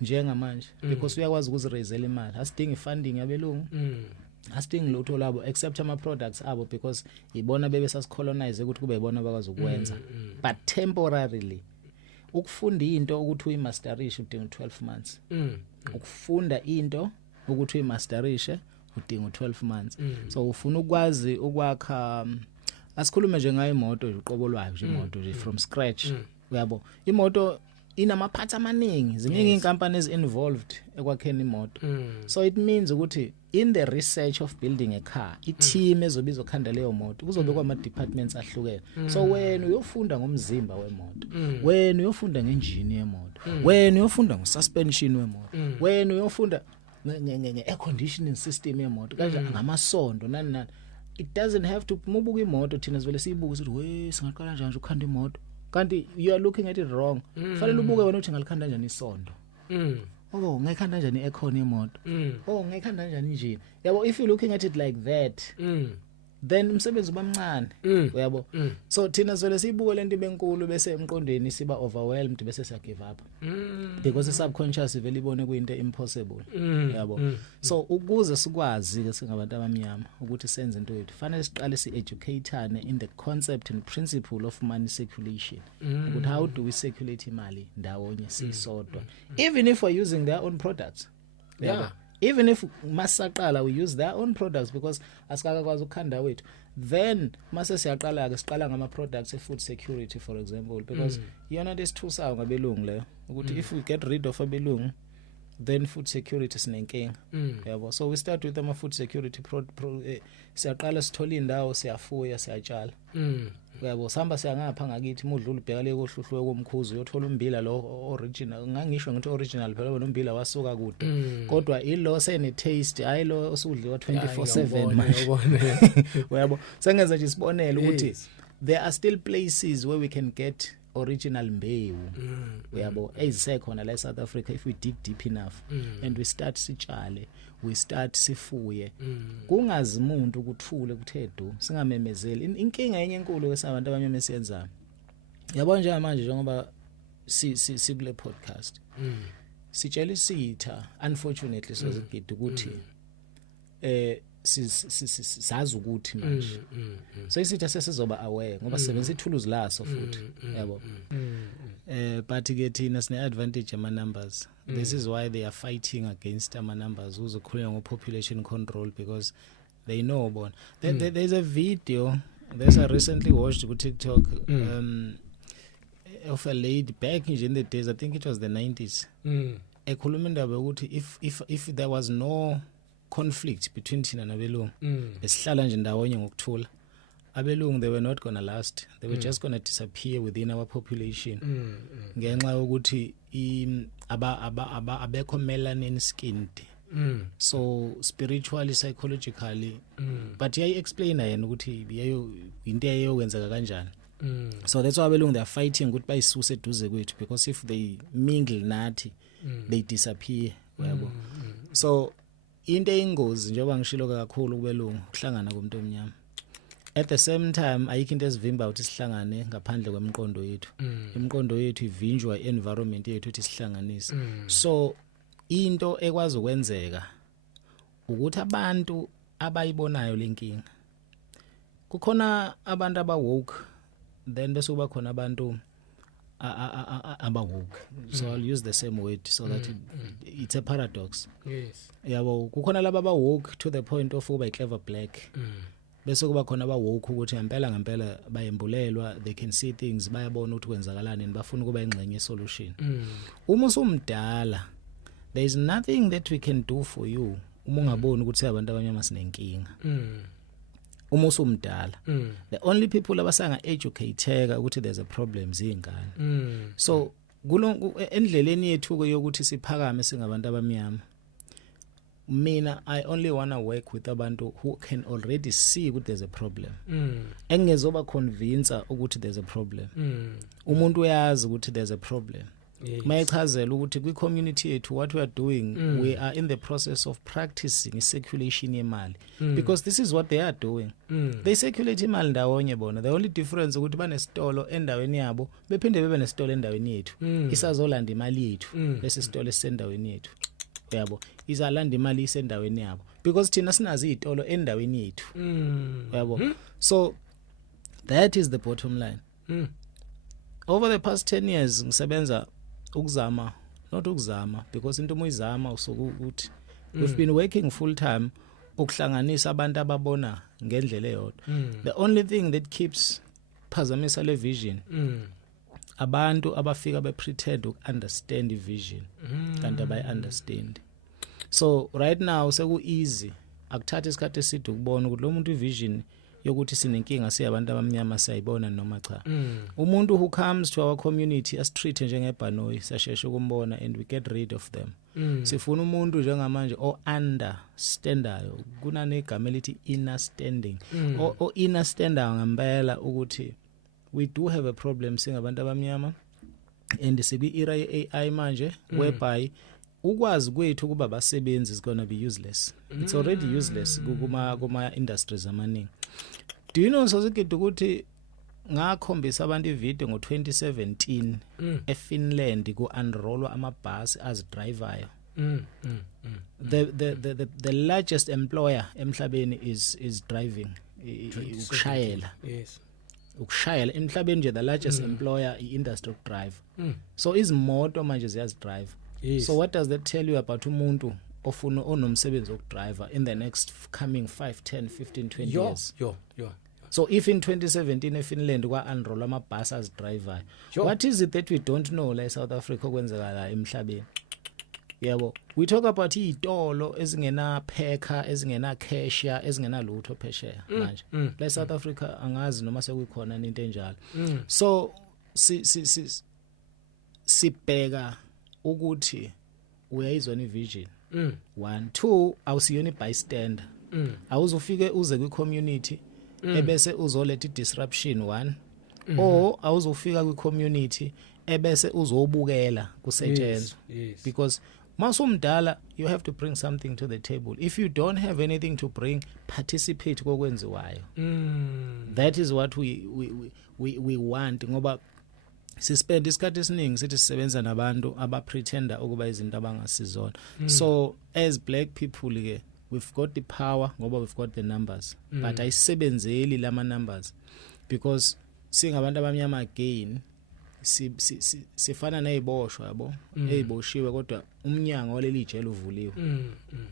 njengamanje because uyakwazi ukuziraisela imali asidingi funding yabelungu asidingi lutho labo except ama products abo because ibona bebe sasicolonize ukuthi kube ibona bakwazi ukwenza but temporarily ukufunda into ukuthi uyimasterish udinga 12 months ukufunda into ukuthi uyimasterishe udinga 12 months so ufuna ukwazi ukwakha asikhulume nje ngayo imoto nje uqobo lwayo nje imoto nje from scratch uyabo imoto inamaphathi amaningi ziningi inkampani involved ekwakheni imoto so it means ukuthi in the research of building a car i-team ezobizwa khanda leyo moto kuzobekwa ama departments ahlukene so wena uyofunda ngomzimba wemoto wena uyofunda nge-engine yemoto wena uyofunda ngo-suspension wemoto wena uyofunda nge-air conditioning system yemoto kanje ngamasondo nani it doesn't have to mubuka imoto thina sivele siyibuka sithi we singaqala njani ukukhanda imoto kanti you are looking at it wrong fanele ubuke wena uthi ngalikhanda kanjani isondo oh ngayikhanda kanjani i-aircon yemoto oh ngayikhanda kanjani engine yabo if you looking at it like that then umsebenzi ubamncane uyabo so thina sivele siyibuke lento benkulu bese emqondweni siba overwhelmed bese siya give up because subconscious ivele ibone kuyinto impossible yabo so ukuze sikwazi ke singabantu abamnyama ukuthi senze into yethu fanele siqale si-educateane in the concept and principle of money circulation ukuthi how do we circulate imali ndawonye sisodwa even if we're using their own products yeah even if masaqala we use their own products because asikakwazi ukukhanda wethu then mase siyaqala ke siqala ngama products e-food security for example because yona lesithusayo ngabelungu leyo ukuthi if we get rid of abelungu then food security sinenkinga yabo so we start with ama food security siyaqala sithola indawo siyafuya siyatshala yabo sihamba siyangapha ngakithi mudlula ubheka le kohluhlwe komkhuzu uyothola umbila lo original ngangisho ngithi original phela umbila wasuka kude kodwa ilo sene taste ayilo osudliwa 24/7 manje yabo sengenza nje isibonelo ukuthi there are still places where we can get original mbewu uyabo ezisekhona la eSouth Africa if we dig deep enough and we start sitshale we start sifuye kungazi umuntu ukuthule kuthedu singamemezeli inkinga yenye enkulu kwesabantu abamnyama esiyenzayo yabo nje manje njengoba sikule podcast sitshela isitha unfortunately sozigidi ukuthi sazi ukuthi manje so isitha sesizoba aware ngoba sisebenzisa ithuluzi laso futhi yabo but ke thina sine advantage ama numbers this is why they are fighting against ama numbers uzokhuluma ngo population control because they know bona there's a video there's a recently watched ku TikTok of a lady back in the days I think it was the 90s ekhuluma indaba ukuthi if there was no conflict between thina nabelungu esihlala nje ndawonye ngokuthula abelungu they were not going to last they were just going to disappear within our population ngenxa yokuthi abekho melanin skinned so spiritually psychologically but yay explain yena ukuthi yayo into eyokwenza kanjani so that's why abelungu they are fighting ukuthi bayisuse eduze kwethu because if they mingle nathi they disappear yabo so into eyingozi njengoba ngishilo kakhulu kubelungu kuhlangana komuntu omnyama at the same time ayikho into esivimba ukuthi sihlangane ngaphandle kwemqondo yethu imqondo yethu ivinjwa environment yethu ukuthi sihlanganise so into ekwazi ukwenzeka ukuthi abantu abayibonayo lenkinga kukhona abantu abawoke then bese kuba khona abantu abawoke so I'll use the same word so that it's a paradox yes yabo kukhona laba abawoke to the point of kuba clever black bese kuba khona abawoke ukuthi ngempela bayembulelwa they can see things bayabona ukuthi kwenzakalani bafuna kuba ingxenye ye-solution uma usumdala there is nothing that we can do for you uma ungaboni ukuthi abantu abanyama sinenkinga uma usumdala the only people abasanga educateka ukuthi there's a problem zingane so endleleni yethu yokuthi siphakame singabantu abamnyama mina I only want to work with abantu who can already see ukuthi there's a problem engezoba convince ukuthi there's a problem umuntu uyazi ukuthi there's a problem mayichazela ukuthi kwi community yethu what we are doing we are in the process of practicing circulation yemali because this is what they are doing they circulate imali ndawonye bona the only difference ukuthi banesitolo endaweni yabo bephinde bebe nesitolo endaweni yethu isazolanda imali yethu bese sitolo esendaweni yethu yabo izalanda imali isendaweni yabo because thina sinazi izitolo endaweni yethu yabo so that is the bottom line over the past 10 years ngisebenza ukuzama not ukuzama because into umuyizama usuku ukuthi we've been working full time ukuhlanganisa abantu ababona ngendlela eyodwa. The only thing that keeps phazamisa le vision abantu abafika be pretend to understand the vision kanti abayi understand. So right now seku easy akuthatha isikhathi eside ukubona ukuthi lo muntu ivision yokuthi sinenkinga siyabantu abamnyama sayibona noma cha. Umuntu who comes to our community as treat njengebhanoyi sasheshe ukumbona and we get rid of them. Sifuna umuntu njengamanje o understandayo kunanegama elithi inner standing o inner standing ngempela ukuthi we do have a problem singabantu abamnyama and sibi era ye AI manje whereby ukwazi kwethu kuba basebenzi is going to be useless. It's already useless kuma industries amaningi. Do you know sosikithi ukuthi ngakhombisa abantu ivideo ngo2017 eFinland ku unrollwa amabhasi as driver. The largest employer emhlabeni is driving ukushayela. Yes. Ukushayela emhlabeni nje the largest employer industry of drive. So izimoto manje ziyazi drive. Yes. So what does that tell you about umuntu ofuna onomsebenzi wokudriver in the next coming 5, 10, 15, 20 years? Yo. So if in 2017 eFinland kwa unroll amabhasi as driver, what is it that we don't know la South Africa kwenzeka la emhlabeni? Yebo, we talk about izitolo ezingena packer, ezingena cashier, ezingena lutho phesheya manje. La South Africa angazi noma sekukhona into enjalo. So sibheka ukuthi uyayizwa ni vision. 1 2 awusiyona bystander. Awuzofike uze kwi community ebese uzoletha disruption 1 or awuzofika kwi community ebese uzobukela kusetshenzwa. Because masumdala you have to bring something to the table. If you don't have anything to bring, participate kokwenziwayo. That is what we want ngoba sispend isikhathi esiningi sithi sisebenza nabantu abapretenda ukuba izinto abangasizona. So as black people ke we've got the power ngoba we've got the numbers but ayisebenzeli lama numbers because singabantu abamnyama again sifana neziboshwa yabo eziboshiwe kodwa umnyango waleli jele uvuliwe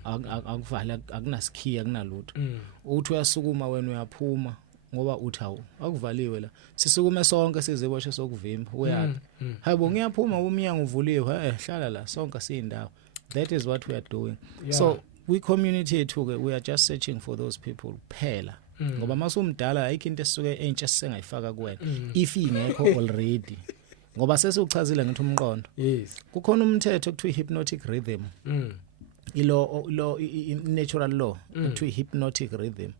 akuvala akunasikhiya kunalutho uthi uyasukuma wena uyaphuma ngoba uthawu akuvaliwe la sisukume sonke siziboshe sokuvimba uyathi hayibo ngiyaphuma umnyango uvuliwe hlala la sonke siyindawo. That is what we are doing. So we community yethu we are just searching for those people phela ngoba masumdala ayikho into esisuke entsha sengayifaka kuwena if ingekho already ngoba sesiuchazile ngithi umqondo. Yes. Kukhona umthetho ekuthiwa hypnotic rhythm. Ilo natural law ekuthiwa hypnotic rhythm.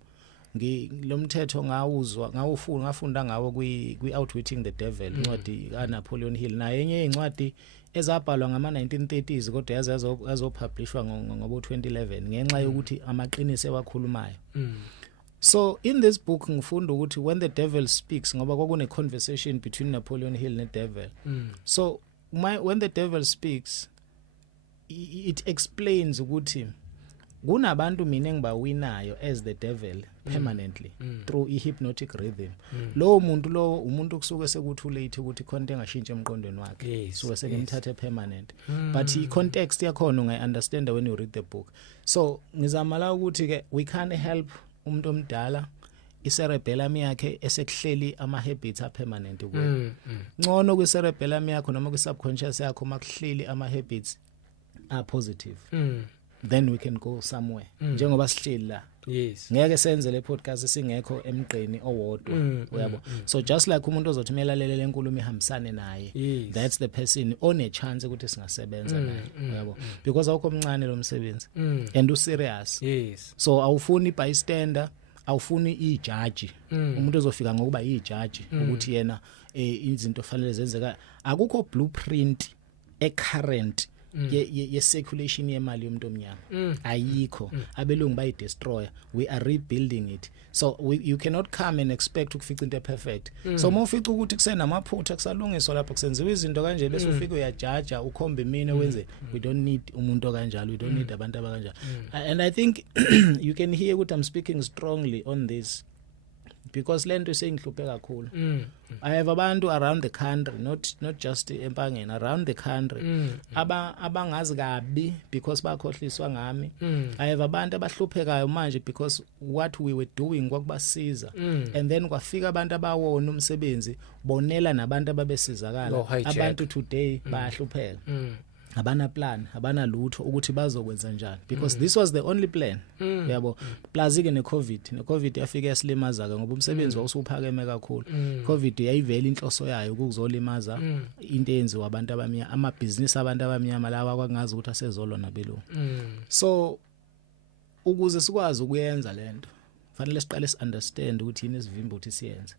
Lo mthetho ngafunda ngawo kwi Outwitting the Devil incwadi kaNapoleon Hill na yenye incwadi ezabhalwa ngama 1930s kodwa yazopublishwa ngobo 2011 ngenxa yokuthi amaqiniso ewakhulumayo. So in this book ngifunda ukuthi when the devil speaks ngoba kwakune conversation between Napoleon Hill ne devil. So when the devil speaks it explains ukuthi kunabantu mina engibawinayo as the devil permanently through a hypnotic rhythm. Lo muntu lo umuntu kusuke sekuthulate ukuthi konke engashintsha emqondweni wakhe suke sekumthathe permanent but I context yakhona ungayi understand when you read the book. So ngizamala ukuthi ke we can't help umuntu omdala icerebellum yakhe esekuhleli ama habits a permanent kuwe. Ngcono kwi cerebellum yakho noma kwi subconscious yakho makuhleli ama habits are positive. Then we can go somewhere njengoba sihleli la. Yes. Ngeke senze le podcast singekho emgqeni owodwa uyabo. So just like umuntu ozothi melalele lenkulumo ihambisane naye, that's the person one chance ukuthi singasebenza naye uyabo because awukho omncane lo msebenzi and u serious. Yes. So awufuni bystander, awufuni ijudge. Umuntu ozofika ngokuba ijudge ukuthi yena izinto fanele zenzeka. Akukho blueprint current ye circulation yemali yomuntu omnyama ayikho. Abelungu bayi destroy, we are rebuilding it. So you cannot come and expect ukufica into perfect. So mawufica ukuthi kusenamaphutha kusalungiswa lapho kusenziwa izinto kanje bese ufika uyajaja ukhombe mina wenze. We don't need umuntu kanjalo, we don't need abantu abakanjalo. And I think you can hear what I'm speaking strongly on this because lento sengihlupe kakhulu. I have abantu around the country, not just eMpangeni, around the country abangazi kabi because bakhohliswa ngami. I have abantu abahluphekayo manje because what we were doing kwakubasiza, and then kwafika abantu abawona umsebenzi bonela nabantu ababesizakala. Abantu today bayahlupheka, abana plan, abana lutho ukuthi bazokwenza njani, because this was the only plan. Yabo, plus ke ne-COVID yafika yasilimaza ke ngoba umsebenzi wawusuphakeme kakhulu. COVID yayivela inhloso yayo ukuzolimaza into eyenziwa abantu abamnyama, amabhizinisi abantu abamnyama lawa kwangazi ukuthi asezolona belungu. So ukuze sikwazi ukuyenza lento fanele siqale si-understand ukuthi yini esivimba ukuthi siyenze,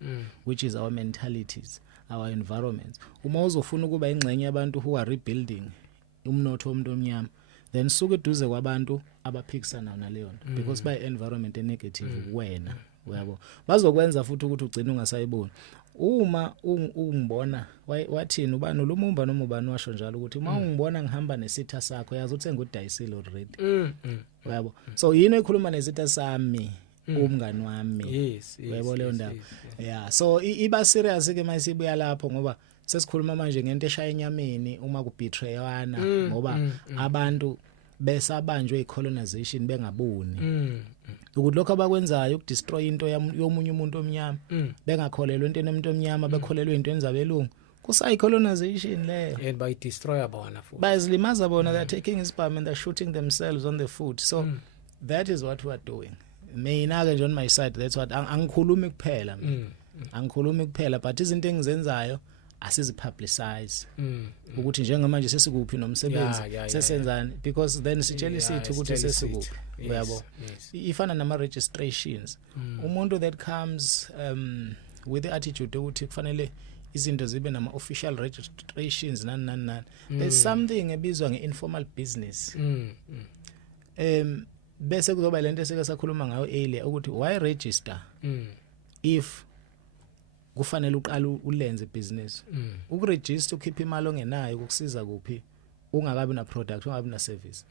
which is our mentalities, our environments. Uma uzofuna ukuba ingxenye yabantu who are rebuilding umnotho womuntu omnyama, then suke eduze kwabantu abaphikisana naleyo nto, because by environment negative wena uyabo bazokwenza futhi ukuthi ugcine ungasayiboni. Uma ungibona wathini ubani Lumumba noma ubani washo njalo ukuthi uma ungibona ngihamba nesitha sakho yazi ukuthi engudayisile already. Uyabo, so yini ekhuluma nesitha sami umngani wami. Uyabo leyo ndaba. Yeah, so iba serious ke mayisibuya lapho ngoba sesikhuluma manje ngento eshaya enyameni uma kubethrayana ngoba abantu besabanjwe icolonization bengaboni ukuthi lokho abakwenzayo ukudestroy into yomunye umuntu omnyama bengakholelwa into emuntu omnyama bekholelwa into enzabelungu kusayicolonization leyo, and by destroy bona futhi bayizilimaza bona. They're taking his palm and they're shooting themselves on the foot. So that is what we are doing. Mina ke nje on my side, that's what angikhulumi kuphela mina, angikhulumi kuphela, but izinto engizenzayo asizipublicize ukuthi njengamanje sesikuphi nomsebenzi sesenzani, because then sitshela isithi ukuthi sesikuphi. Uyabo, ifana nama registrations. Umuntu that comes with the attitude ukuthi kufanele izinto zibe nama official registrations nani, there's something ebizwa nge-informal business. Bese kuzoba lento esike sakhuluma ngayo earlier ukuthi why register if kufanele uqala ulenze business. Ukuregister ukhipha imali ongenayo ukusiza kuphi ungakabi na product, ungabi na service.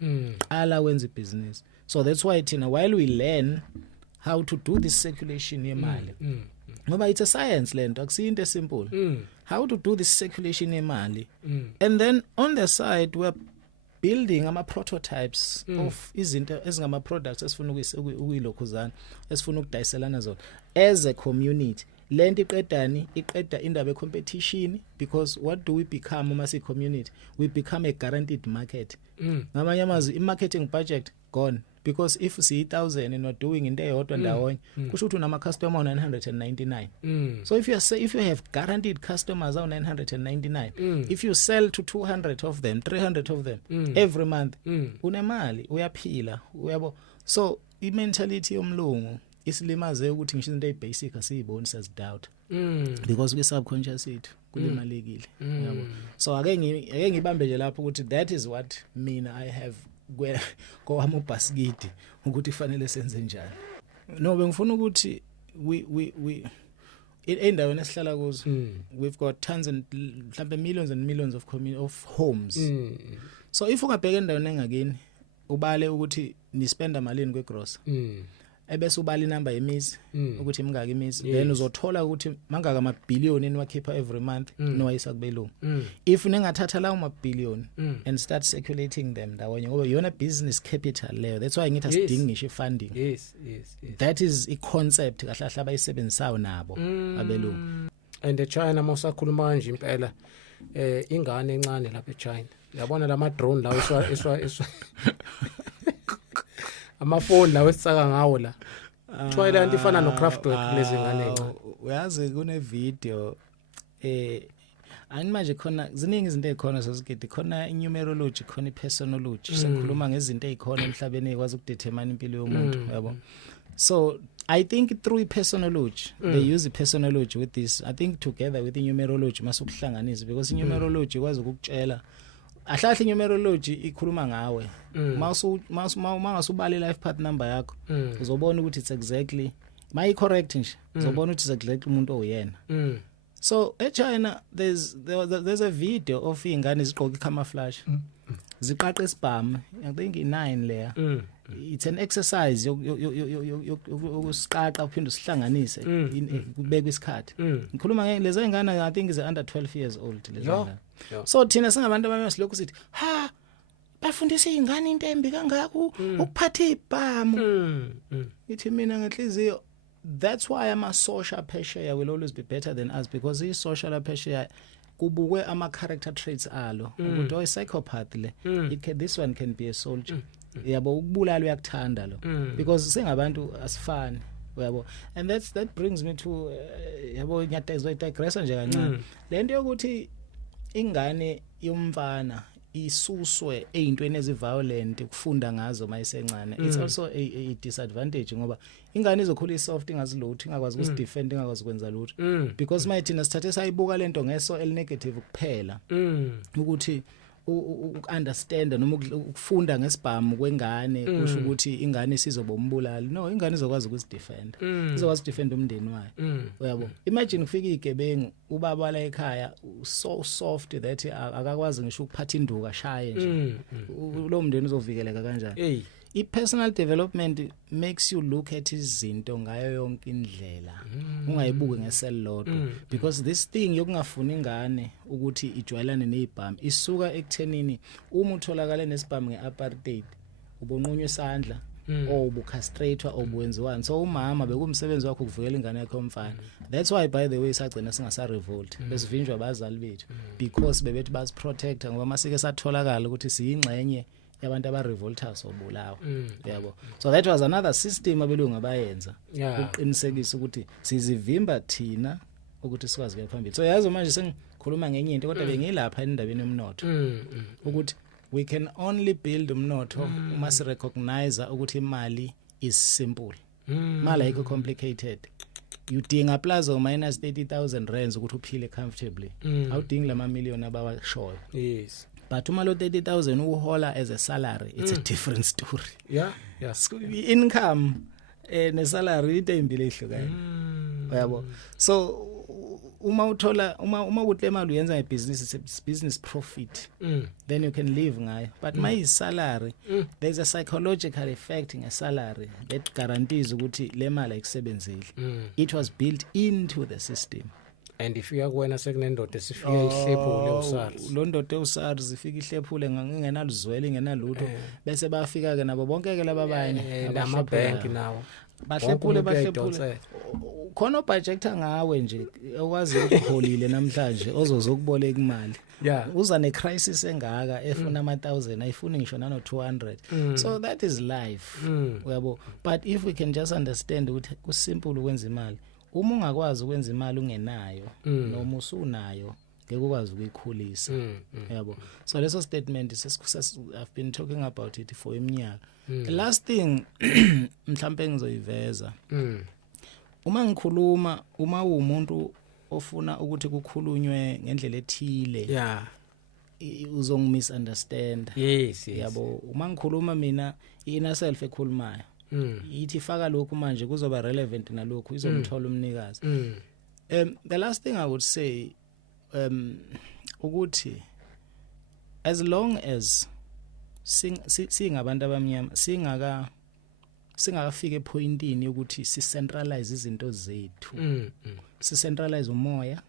Qala wenza business. So that's why thina while we learn how to do this circulation yemali, ngoba it's a science lento, akusinto esimple. How to do this circulation yemali, and then on the side we're building ama prototypes of izinto ezingama products esifuna ukuyilokhuzana, esifuna ukudayiselana zona as a community. Lento iqedani iqeda indaba competition, because what do we become uma si community? We become a guaranteed market. Ngamanye amazwi i-marketing budget gone, because if si 1000 and not doing into eyodwa ndawonye kusho ukuthi unama customer 999. So if you have guaranteed customers 999, if you sell to 200 of them, 300 of them every month, unemali, uyaphila, uyabo. So i-mentality yomlungu isilimaze ukuthi ngisho into basic asiyiboni sazidoubt, because we subconscious ethu kulimalekile, yabo. So ake ngibambe nje lapho ukuthi that is what mina I have kwami ubhasikidi ukuthi kufanele senze njani. No, bengifuna ukuthi we endaweni esihlala kuzo we've got tons and mhlambe millions and millions of homes. So if ungabheka endaweni engakini ubale ukuthi ni spenda malini kwegrocery, ebese ubala inamba yemizi ukuthi imingaki imizi, then uzothola ukuthi mangaka amabhillion niwakhipha every month niwayisa kubelungu. If ningathatha lawo mabhillion and start circulating them ndawonye ngoba yona business capital leyo, that's why ngithi asidingi ngisho funding. Yes. That is a concept kahlahla abayisebenzisayo nabo abelungu. And China mosakhuluma kanje impela ingane encane lapha eChina, yabona lama drone lawo iswa amafoni lawo esisaka ngawo la Twilight ifana no Kraftwerk lezi ngane encane. Uyazi kune video animaje khona ziningi izinto ezikhona sozigidi, khona numerology, khona personology, sikhuluma ngezinto ezikhona emhlabeni ekwazi ukudetermine impilo yomuntu, yabo. So I think through personology, they use the personology with this, I think together with the numerology masukuhlanganisa, because numerology ikwazi ukukutshela ahlahle numerology ikhuluma ngawe. Mawusubale life path number yakho uzobona ukuthi it's exactly my correct nje, uzobona ukuthi it's exactly umuntu oyena. So eChina there's a video of ingane ziqoka camouflage ziqaqa isibhamu, I think i9 layer, it's an exercise yokusiqaqa uphinde usihlanganise kubekwe isikhathi ngikhuluma ngelezi ingane I think is under 12 years old lezi ngane so thina singabantu abamesilokhu sithi ha bafundisa izingane into embi kangaka ukuphatha ibhamu ithi mina ngenhliziyo that's why ama social pressure will always be better than us because is social pressure kubukwe ama character traits alo ukuthi oy psychopath le this one can be a soldier yabo ukubulala uyakuthanda lo because singabantu asifani yabo and that brings me to yabo digress nje kancane lento yokuthi ingane yomfana isuswe ezintweni eziviolent ukufunda ngazo mayisencane it's also a disadvantage ngoba ingane izokhula isoft ingazilutho ingakwazi ukudefend ingakwazi ukwenza lutho because mayithina sithathe sayibuka lento ngeso negative kuphela ukuthi understand noma ukufunda ngesibhamu kwengane kusho ukuthi ingane isizoba umbulali no ingane izokwazi ukuzidefend izokwazi ukudefend umndeni wayo uyabo imagine ufika igebengu ubaba la ekhaya so soft that akakwazi ngisho ukuphatha induku ashaye nje lo mndeni uzovikeleka kanjani i-personal development makes you look at izinto ngayo yonke indlela ungayibuki ngeselodwa because this thing yokungafuni ingane ukuthi ijwayelane nezibhamu isuka ekuthenini uma utholakala nesibhamu ngeapartheid ubonqunywa isandla obucastratewa obuwenziwani so umama bekumsebenzi wakho ukuvikela ingane yakhe yomfana that's why by the way sagcina singasa revolt besivinjwa abazali bethu because bebethi bas protect ngoba masike satholakala ukuthi siyingxenye yabantu abarevolters obulawa yabo so that was another system abelungu abayenza uqinisekisa ukuthi sizivimba thina ukuthi sikwazi kuya phambili so yazi manje sengikhuluma ngenye into kodwa bengilapha endabeni yomnotho ukuthi we can only build umnotho uma si recognize ukuthi imali is simple imali ayikho complicated you dinga plus or minus 30,000 rands ukuthi uphile comfortably awudingi lama million abawashoyo yes but uma lo 30,000 uhola as a salary it's a different story yes income ne salary into imbili ehlukene yabo so uma uthola uma kuhle imali uyenza ngebusiness it's business profit then you can live ngayo but my salary there's a psychological effect in a salary that guarantees ukuthi le mali ayisebenzile it was built into the system and if uyakwena sekunendoda sifika ihlephule uSARS lo ndoda uSARS ifika ihlephule ngenaluzwele ngenalutho bese bafika ke nabo bonke ke lababanye ama bank nawo bahlephule khona budgeter ngawe nje okwazi ukuholile namhlanje ozozokuboleka imali uza ne crisis engaka efuna ama 1000 ayifuni ngisho nano 200 so that is life uyabo but if we can just understand ukuthi kusimple ukwenza imali uma ungakwazi ukwenza imali ungenayo noma usunayo ngeke ukwazi ukuyikhulisa yabo so leso statement I've been talking about it for iminyaka the last thing mhlambe engizoyiveza uma ngikhuluma uma umuntu ofuna ukuthi kukhulunywe ngendlela ethile uzongimisunderstand yes yabo uma ngikhuluma mina inner self ekhulumayo ithi faka lokhu manje kuzoba relevant nalokho izomthola umnikazi the last thing I would say ukuthi as long as singabantu abamnyama singakafika epointini ukuthi si centralize izinto zethu si centralize umoya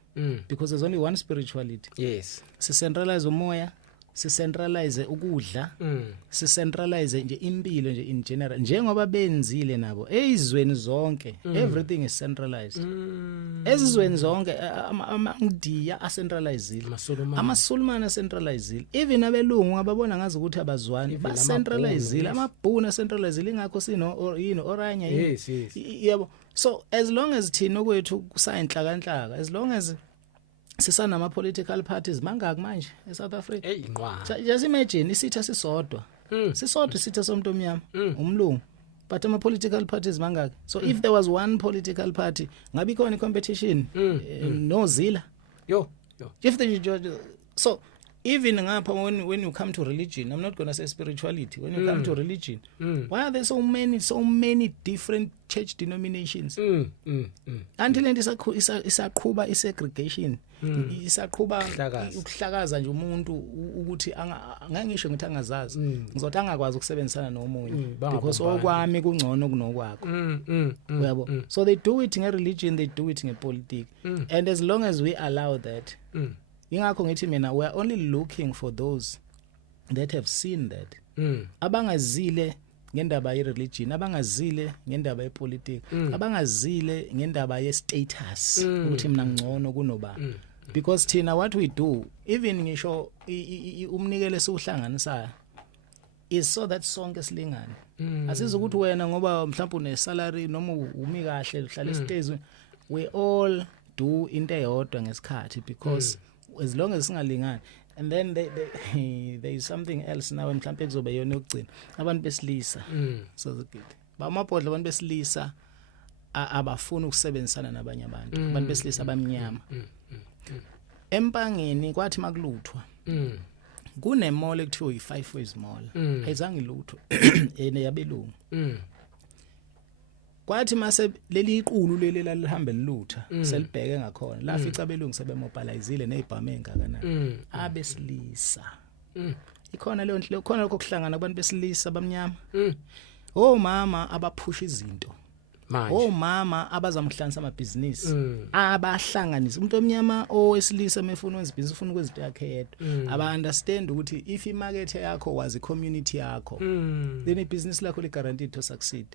because there's only one spirituality yes si centralize umoya si centralize ukudla si centralize nje impilo nje in general njengoba benzile nabo ezizweni zonke everything is centralized ezizweni zonke amaNdiya acentralized amaSulumane acentralized even abelungu ababona ngazi ukuthi abazwani ba centralized amabhuna centralized ingakho sino yini oranya yes yebo so as long as thina kwethu kusayinhlakanhlaka as long as sisanama political parties mangaki manje eSouth Africa just imagine isitha sisodwa isitha somuntu omnyama umlungu but ama political parties mangaki so if there was one political party ngabe khona competition no zila yo if the so even ngapha when you come to religion, I'm not going to say spirituality, when you come to religion, why are there so many different church denominations? Until lento isaqhuba isegregation, isaqhuba ukuhlakaza nje umuntu ukuthi angangisho ngithi angazazi, ngizothi angakwazi ukusebenzisana nomunye because okwami kungcono kunokwakho. Uyabo? So they do it in a religion, they do it in a politics, and as long as we allow that, ingakho ngithi mina we are only looking for those that have seen that, abangazile ngendaba ye religion, abangazile ngendaba ye politics, abangazile ngendaba ye status ukuthi mina ngcono kunobani. Because thina what we do, even ngisho umnikele siuhlanganisa, is so that sonke silingane. Asizukuthi wena ngoba mhlawumbe une salary noma umi kahle uhlala esitezwe, we all do into eyodwa ngesikhathi, because as long as singalingani. And then there is something else now mhlawumbe kuzobe yona yokugcina, abantu besilisa so good bamabhodla, abantu besilisa abafuna ukusebenzisana nabanye abantu besilisa abamnyama. Empangeni kwathi makuluthwa kunemall ekuthiwa i5 Ways Mall, ayizange iluthwe ene yabelungu. Kwathi mase leli iqulu leli lalihambe lilutha selibheke ngakhona lafica abelungu sebemobilizile nezibhame engakanani abesilisa. Ikhona leyo nhle, khona lokho kuhlangana abantu besilisa abamnyama, omama abaphusha izinto manje, omama abazamhlanganisa amabhizinisi, abahlanganisa umuntu omnyama owesilisa mefuna ukwenza ibhizinisi, ufuna ukwenza into yakhe yedwa, aba understand ukuthi if imarket yakho was a community yakho, then ibhizinisi lakho li guaranteed to succeed.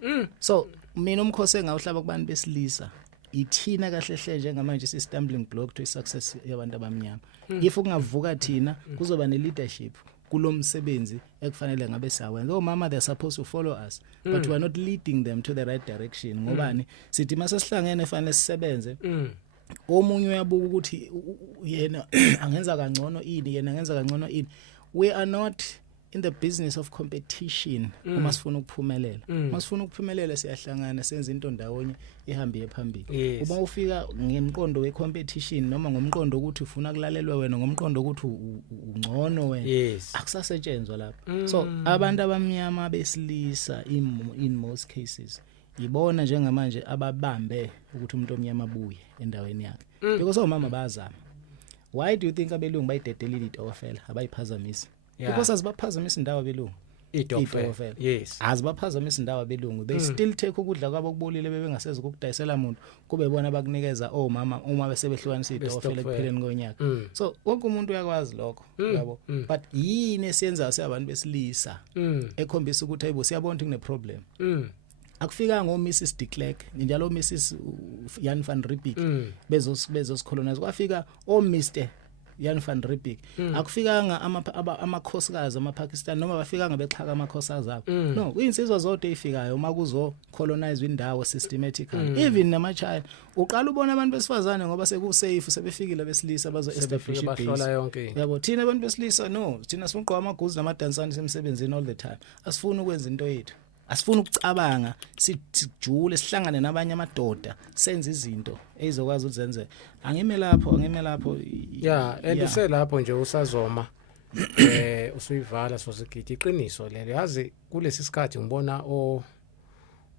So mina umkhosi engawuhlaba kubantu besilisa, ithina kahle hle njengamanje si stumbling block to success yabantu abamnyama. If kungavuka thina kuzoba ne leadership kulomsebenzi ekufanele ngabe sawenza. Omama they're supposed to follow us, but we are not leading them to the right direction. Ngobani sithi mase sihlangene fanele sisebenze, omunye uyabuka ukuthi yena angenza kangcono ini, yena angenza kangcono ini. We are not in the business of competition. Uma sifuna ukuphumelela, uma sifuna ukuphumelela siyahlangana senze into ndawonye ihambe phambili. Uma ufika ngemqondo we competition noma ngomqondo ukuthi ufuna kulalelwa wena, ngomqondo ukuthi ungcono wena, akusasetshenzwa lapho. So abantu abamnyama besilisa in most cases ibona njengamanje ababambe ukuthi umuntu omnyama abuye endaweni yakhe, because omama bayazama. Why do you think abelungu bayidedelile itofela abayiphazamisa? Because azibaphazamisa indawo abelungu itofela. Yes, azibaphazamisa indawo abelungu. They still take ukudla kwabo kubolile bebengasezi ukudayisela umuntu, kube bona bakunikeza omama uma bese behlukanisa itofela ekupheleni konyaka. So wonke umuntu uyakwazi lokho, yabo. But yini esiyenza siyabantu besilisa ekhombisa ukuthi hayibo siyabona ukuthi kune problem. Akufika ngo Mrs de Klerk njalo Mrs Jan van Riebeeck bezos colonize, kwafika o Mr Jan van Riebeeck. Akufikanga amakhosikazi amaPakistan noma bafikanga bexhaka amakhosikazi abo. No, insizwa zonke ezifikayo makuzo colonize indawo systematically. Even namachina uqala ubona abantu besifazane ngoba sekusafe sebefikile besilisa bazo establish ibase. Yabo thina abantu besilisa no, thina sifunqa amaguzu namadansani semsebenzini all the time. Asifuna ukwenza into yethu, asifuna ukucabanga, sijule sihlangane nabanye amadoda senze izinto ezokwazi ukuzenza. Angime lapho and uselapho nje usazoma usuyivala sozigidi iqiniso lelo. Yazi kulesi sikhathi ngibona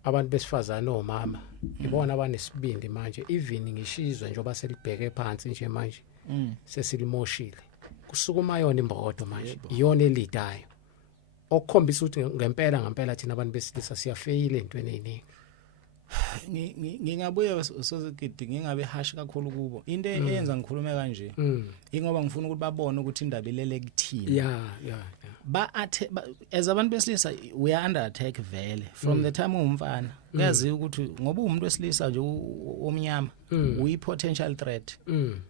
abantu besifazana nomama ibona abanesibindi manje, even ngishizwe njoba selibheke phansi nje manje sesilimoshile kusukuma yona imbodo manje iyona elidayo, okukhombisa ukuthi ngempela thina abantu besilisa siyafeyile entweni eziningi. Ngingabuya sozigidi ngingabe hash kakhulu kubo. Into eyenza ngikhulume kanje ingoba ngifuna ukuthi babone ukuthi indaba ilele kuthina. As abantu besilisa we are under attack vele from the time umfana. Uyazi ukuthi ngoba umuntu wesilisa nje omnyama uyi potential threat.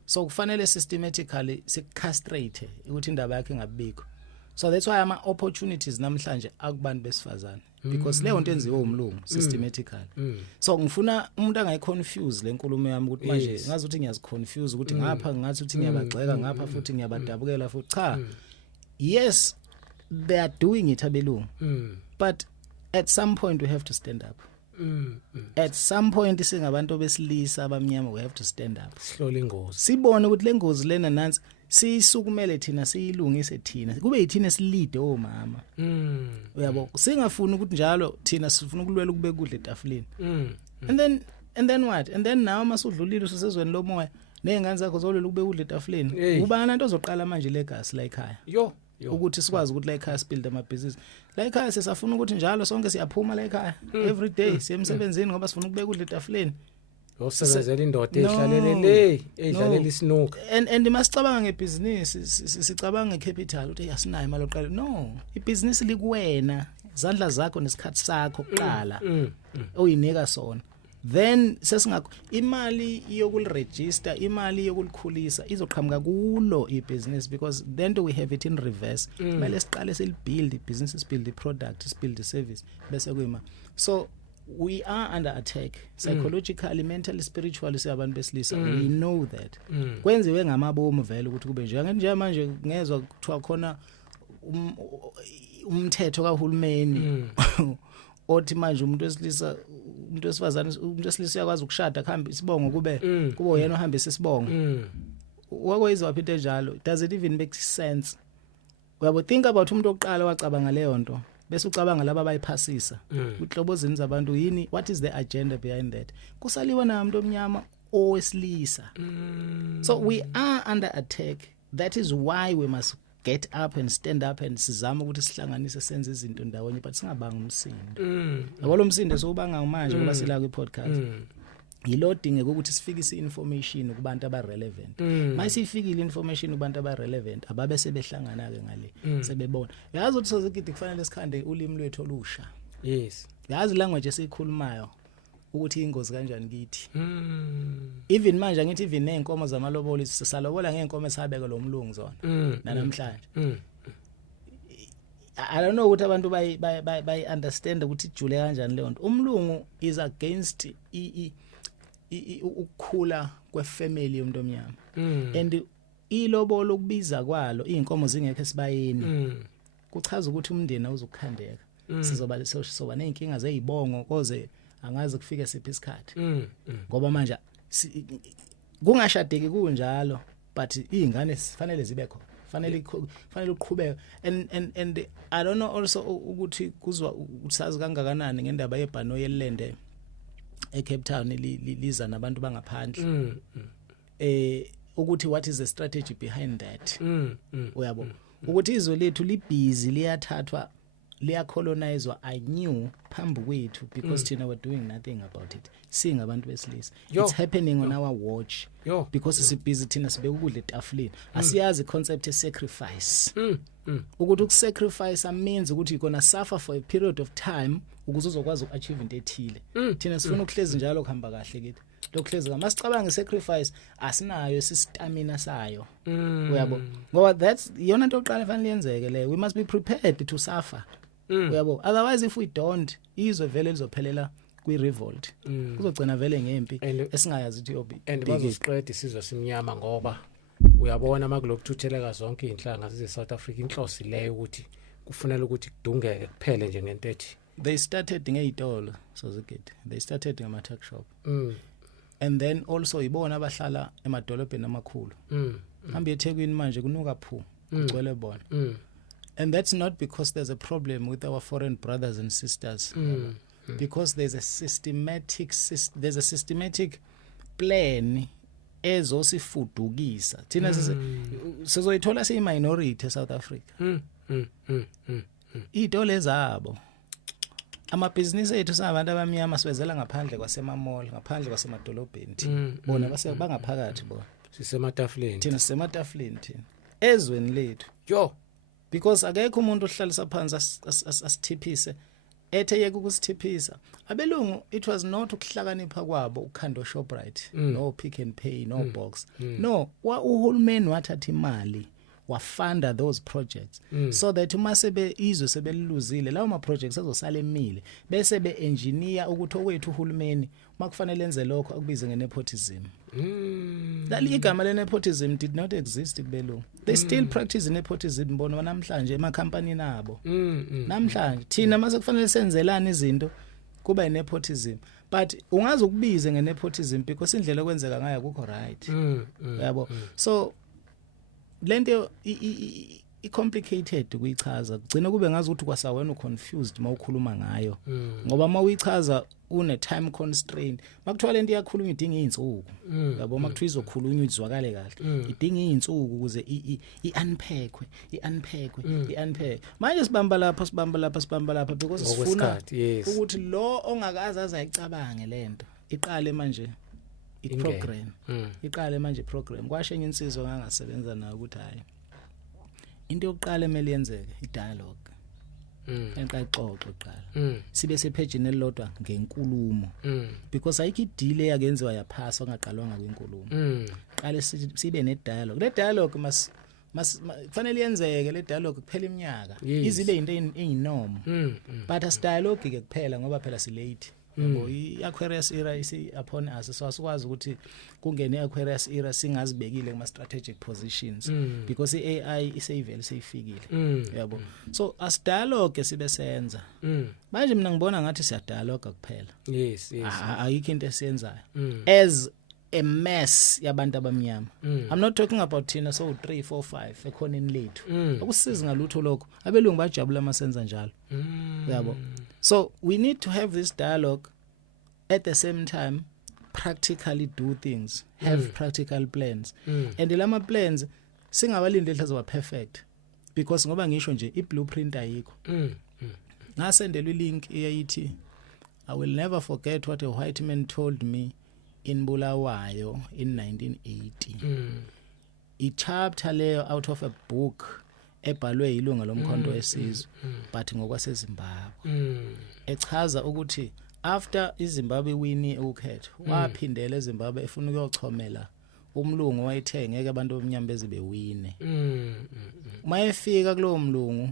So kufanele systematically sikucastrate ukuthi indaba yakhe ingabikho. So that's why ama opportunities namhlanje akubantu besifazana, because leyo nto enziwe umlungu systematically. So ngifuna umuntu angayiconfuse lenkulumo yami ukuthi manje ngazi ukuthi ngiyaziconfuse ukuthi ngapha ngathi ukuthi ngiyabagxeka ngapha futhi ngiyabadabukela futhi cha. Yes, they are doing it abelungu, but at some point we have to stand up. At some point singabantu besilisa abamnyama we have to stand up. Sihlola ingozi. Sibone ukuthi lengozi lena nansi siyisukumele thina siyilungise thina. Kube yithina esilide omama. Uyabo singafuni ukuthi njalo thina sifuna ukulwela ukube kudle etafuleni. And then what? And then now masudlulile usezweni lomoya nezingane zakho zolwela ukube kudle etafuleni. Ubani into ozoqala manje legacy la ekhaya. Yo. Ukuthi sikwazi ukuthi la ekhaya sibuild amabhizinisi. La ekhaya sesafuna ukuthi njalo sonke siyaphuma la ekhaya every day siyemsebenzini ngoba sifuna ukubeka kudle etafuleni. Osebenzela indoda ehlalele edlalela isnook. And masicabanga ngebhizinisi sicabanga ngecapital ukuthi asinayo imali oqala. No, ibhizinisi likuwena, izandla zakho nesikhathi sakho kuqala oyinika sona. Then sesingakho imali yokuliregister, imali yokulikhulisa izoqhamuka kulo ibusiness because then do we have it in reverse. Manje siqale silibuild ibusiness, build the product, build the service bese kuyima. So we are under attack psychologically, mentally, spiritually siyabantu besilisa. We know that. Kwenziwe ngamabomu vele ukuthi kube nje manje ngezwe kuthiwa khona umthetho kahulumeni othi manje umuntu wesilisa umuntu wesifazane umuntu wesilisa uyakwazi ukushada akuhambe isibongo kube yena ohamba isibongo. Wakwezwa into enjalo. Does it even make sense? Uyabo think about umuntu oqala wacabanga leyo nto bese ucabanga laba abayiphasisa uhlobozini zabantu yini, what is the agenda behind that? Kusaliwa na umuntu omnyama owesilisa. So we are under attack. That is why we must get up and stand up and sizama ukuthi sihlanganise senze izinto ndawonye but singabanga umsindo. Yabo umsindo sobanga manje ngoba sila ku podcast. Yilodinge ukuthi sifikise information kubantu abarelevant. Mayisifikile information kubantu abarelevant ababe sebehlangana ke ngale sebebona. Yazi ukuthi sozikidi kufanele sikhande ulimi lwethu olusha. Yes. Yazi language esikhulumayo ukuthi ingozi kanjani kithi. Even manje ngithi even nenkomo zamalobolo sisalobola ngenkomo esabeka lo mlungu zona namhlanje. I don't know ukuthi abantu bay understand ukuthi ijule kanjani leyo nto. Umlungu is against ukukhula kwefamily yomuntu omnyama. And ilobolo ukubiza kwalo inkomo zingekho esibayeni. Kuchaza ukuthi umndeni awuzukukhandeka. Sizoba nenkinga zezibongo koze angazi kufika sephi isikhathi. Ngoba manje kungashadeki kunjalo but izingane sifanele zibe khona. Fanele uqhubeka and I don't know also ukuthi kuzwa usazi kangakanani ngendaba yebhano yelende eCape Town liza nabantu bangaphandle. Ukuthi what is the strategy behind that? Uyabo ukuthi izwe lethu libusy liyathathwa liyacolonizwa anew phambi kwethu because thina were doing nothing about it. Seeing abantu besilisa. It's happening on our watch because sibusy thina sibeka ukudla etafuleni. Asiyazi concept of sacrifice. Ukuthi ukusacrifice means ukuthi you're going to suffer for a period of time ukuze uzokwazi uachieve into ethile. Thina sifuna ukuhlezi njalo kuhamba kahle kithi. Lokuhlezi masicabanga sacrifice asinayo sistamina sayo. Uyabo ngoba that's yona into oqala fanele yenzeke le. We must be prepared to suffer. Uyabo otherwise if we don't izwe vele lizophelela kwi revolt. Kuzogcina vele ngempi esingayazi ukuthi yobi. And bazoqeda isizwe simnyama ngoba uyabona makulokuthuthela zonke inhlanga ze South Africa inhlosi leyo ukuthi kufanele ukuthi kudungeke kuphele nje ngento ethi they started ngeyitolo so zigidi. They started ngama tuck shop. And then also ibona abahlala emadolobheni amakhulu. Hambe eThekwini manje kunuka phu kugcwele bona. And that's not because there's a problem with our foreign brothers and sisters. Because there's a systematic plan ezosifudukisa. Thina sizoyithola siyi minority eSouth Africa. Itole zabo. Amabhizinisi ethu sabantu abamnyama siwezela ngaphandle kwasemamall, ngaphandle kwasemadolobheni thina. Bona bangaphakathi bona. Sisematafuleni. Thina sisematafuleni thina. Ezweni lethu. Because akekho umuntu ohlalisa phansi asithiphise ethe yeke ukusithiphisa. Abelungu it was not ukuhlakanipha kwabo ukhando Shoprite no Pick and Pay no Box. No, uhulumeni wathatha imali wafunda those projects so that uma sebe izwe sebeluzile lawo ma projects azosala emile bese be engineer ukuthi okwethu uhulumeni makufanele enze lokho akubize ngenepotism. Lali igama lenepotism did not exist kubelungu. They still practice nepotism bona namhlanje ema company nabo. Namhlanje thina mase kufanele senzelana izinto kuba nepotism but ungazi ukubize ngenepotism because indlela okwenzeka ngayo akukho right yabo so lento i-complicated ukuyichaza kugcina kube ngazi ukuthi kwasawena uconfused mawukhuluma ngayo ngoba mawuyichaza une time constraint makuthiwa lento iyakhulunywa idinga izinsuku yabo makuthiwa izokhulunywa izwakale kahle idinga izinsuku ukuze i-unpackwe manje sibamba lapha because sifuna ukuthi lo ongakazi azayicabange lento iqale manje iprogram iqale manje iprogram kwashenye insizwa ngangasebenza nayo ukuthi hayi into yokuqala emeli yenzeke i-dialogue enqaxoxo qala sibe sepagini elilodwa ngenkulumo because ayikho idile yakenziwa yaphasa ongaqalwanga kwenkulumo qale sibe ne-dialogue le dialogue kufanele yenzeke le dialogue kuphela iminyaka izibe into eyinomo but as dialogue ke kuphela ngoba phela si late yabo i-Aquarius era isi upon us so asikwazi ukuthi kungene i-Aquarius era singazibekile kuma strategic positions because i-AI iseyivele seyifikile yabo so as dialogue sibe senza manje mina ngibona ngathi siya dialogue kuphela yes ayikho into esiyenzayo as a mess yabantu abamnyama I'm not talking about thina so 3 4 5 ekhoneni lethu akusizi ngalutho lokho abelungu bajabula masenza njalo yabo so we need to have this dialogue at the same time practically do things have practical plans and lama plans singabalindi ehlazo perfect because ngoba ngisho nje i-blueprint ayikho ngasendelwa i-link eyayithi I will never forget what a white man told me in Bulawayo in 1980 i-chapter leyo out of a book ebhalwe ilunga lomkhonto wesizwe but ngokwaseZimbabwe echaza ukuthi after iZimbabwe wini ukhetho waphindela eZimbabwe efuna ukuyochomela umlungu wayethe ngeke abantu bomnyama bezibe wine mayefika kulo mlungu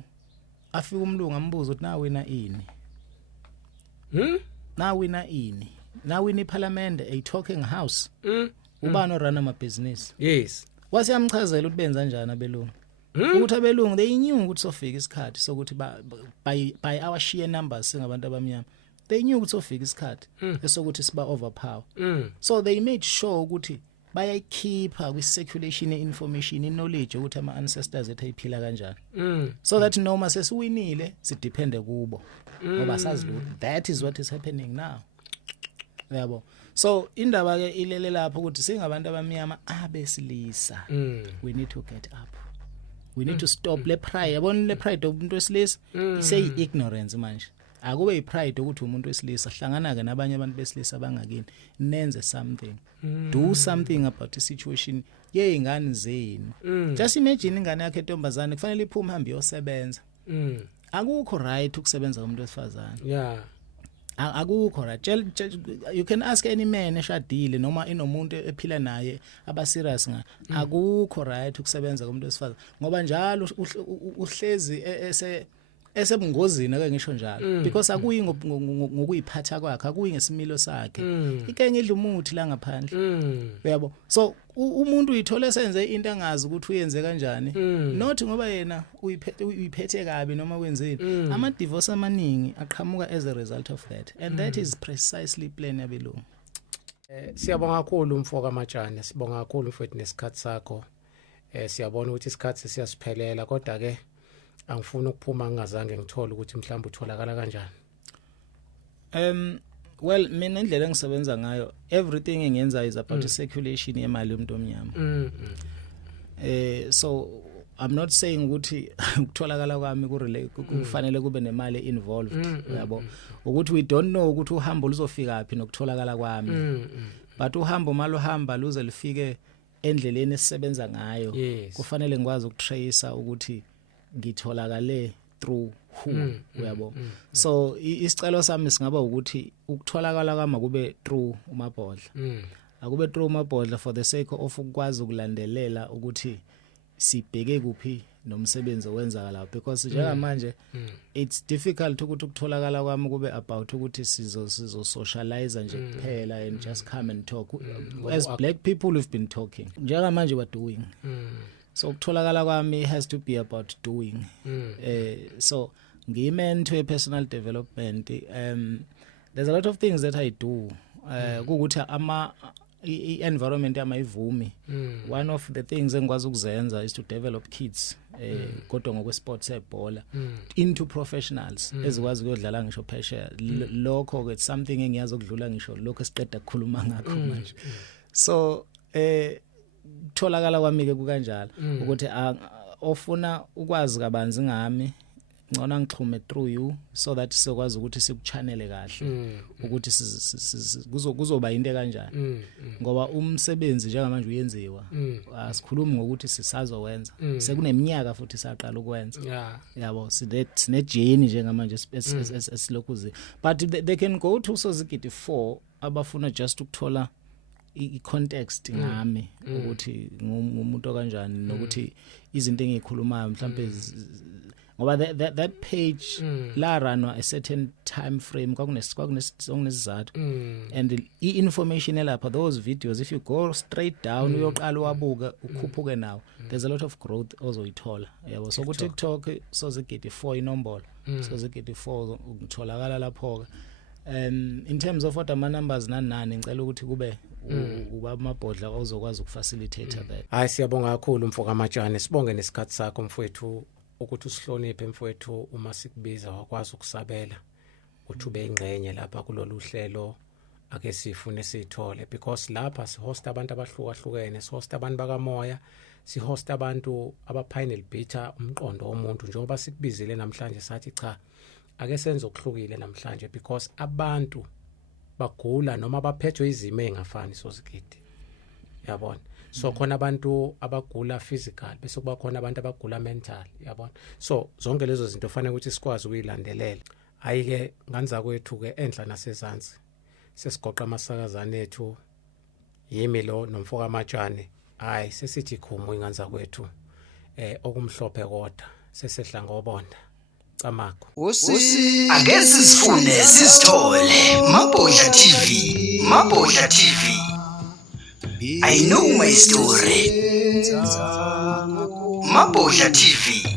afika umlungu ambuza ukuthi na wina ini na wina ini na wina iParliament a talking house ubani orun ama business yes wasiyamchazela ukuthi benza kanjani abelungu ukuthi abelungu they knew ukuthi sofika isikhathi sokuthi by our sheer numbers singabantu abamnyama they knew ukuthi sofika isikhathi esokuthi siba overpower so they made sure ukuthi bayayikhipha kwi circulation information knowledge ukuthi ama ancestors ethu ayiphila kanjani so that noma sesiwinile sidepende kubo ngoba sazi that is what is happening now yabo so indaba ke ilele lapho ukuthi singabantu abamnyama abesilisa we need to get up we need to stop le pride yabona le pride umuntu wesilisa say ignorance manje akube ipride ukuthi umuntu wesilisa hlangana ke nabanye abantu besilisa bangakini nenze something do something about the situation yeingane zenu just imagine ingane yakhe entombazane kufanele iphume hambe yosebenza akukho right ukusebenza komuntu wesifazane yeah akukho right you can ask any man eshadile noma inomuntu ephila naye aba serious akukho right ukusebenza komuntu wesifazane ngoba njalo uhlezi esebungozini ake ngisho njalo because akuyi ngokuyiphatha kwakhe akuyi ngesimilo sakhe ikenye idla umuthi la ngaphandle uyabo so umuntu uyithola senze into angazi ukuthi uyenze kanjani not ngoba yena uyiphethe kabi noma wenzeni ama divorce amaningi aqhamuka as a result of that and that is precisely plan yabelungu. Siyabonga kakhulu umfoka Amatshane, sibonga kakhulu mfowethu nesikhathi sakho. Siyabona ukuthi isikhathi siyasiphelela kodwa ke angifuni ukuphuma ngazange ngithole ukuthi mhlawumbe utholakala kanjani. Well mina indlela engisebenza ngayo everything engiyenza is about the circulation yemali yomuntu omnyama. So I'm not saying ukuthi ukutholakala kwami kufanele kube nemali involved yabo ukuthi we don't know ukuthi uhambo luzofika phi nokutholakala kwami but uhambo maluhamba luze lifike endleleni esisebenza ngayo kufanele ngikwazi ukutrace ukuthi ngitholakale through who uyabo so isicelo sami singaba ukuthi ukutholakala kwami kube through uMabhodla akube through uMabhodla for the sake of ukwazi ukulandelela ukuthi sibheke kuphi nomsebenzi owenzakala because njengamanje it's difficult ukuthi ukutholakala kwami kube about ukuthi sizo socialize nje kuphela and just come and talk as black people we've been talking njengamanje we're doing so ukutholakala kwami has to be about doing so ngimento personal development there's a lot of things that I do kukuthi i-environment yamayivumi. One of the things engikwazi ukuzenza is to develop kids kodwa ngokwe-sports ebhola into professionals ezikwazi ukudlala ngisho phesheya. Lokho ke something engiyazi ukudlula ngisho lokho esiqeda ukukhuluma ngakho manje. So tholakala kwami ke kukanjalo ukuthi ofuna ukwazi kabanzi ngami ngona ngixhume through you so that sizokwazi ukuthi sikuchannele kahle ukuthi kuzoba into kanjani ngoba umsebenzi njengamanje uyenziwa asikhulumi ngokuthi sisazowenza sekuneminyaka futhi saqala ukwenza yabo sine journey njengamanje esilokhuze but they can go to Sozigidi 4 abafuna just ukuthola i-context ngami ukuthi ngumuntu kanjani nokuthi izinto engikhulumayo mhlambe ngoba that page la ranwa a certain time frame kwakunesizathu and i-information elapha those videos if you go straight down uyoqala wabuka ukhuphuke nawo there's a lot of growth ozoyithola yabo so ku TikTok Sozigidi 4 inombolo Sozigidi 4 ukutholakala lapho in terms of what ama numbers nani ngicela ukuthi kube ubamabhodla ozokwazi ukufacilitate that. Hayi siyabonga kakhulu mfoka Matshane, sibonge nesikhathi sakho mfowethu ukuthi usihloniphe mfowethu uma sikubiza wakwazi ukusabela uthi ube ingcenye lapha kulolu hlelo ake sifune sithole because lapha sihost abantu abahlukahlukene, sihost abantu bakamoya, sihost abantu abaphayinel beta umqondo womuntu njengoba sikubizile namhlanje sathi cha ake senze okuhlukile namhlanje because abantu bagula noma baphethwe izimo engafani Sozigidi yabona so khona abantu abagula physical bese kuba khona abantu abagula mental yabona so zonke lezo zinto fanele ukuthi sikwazi ukuyilandelela ayike nganza kwethu ke enhla nasezantsi sesigoqa amasakazana ethu yimi lo nomfoka Matshane hayi sesithi khumu inganza kwethu okumhlophe kodwa sesehla ngobonda Camakho ake sisifune sisithole Mabhodla TV Mabhodla TV I know my story Mabhodla TV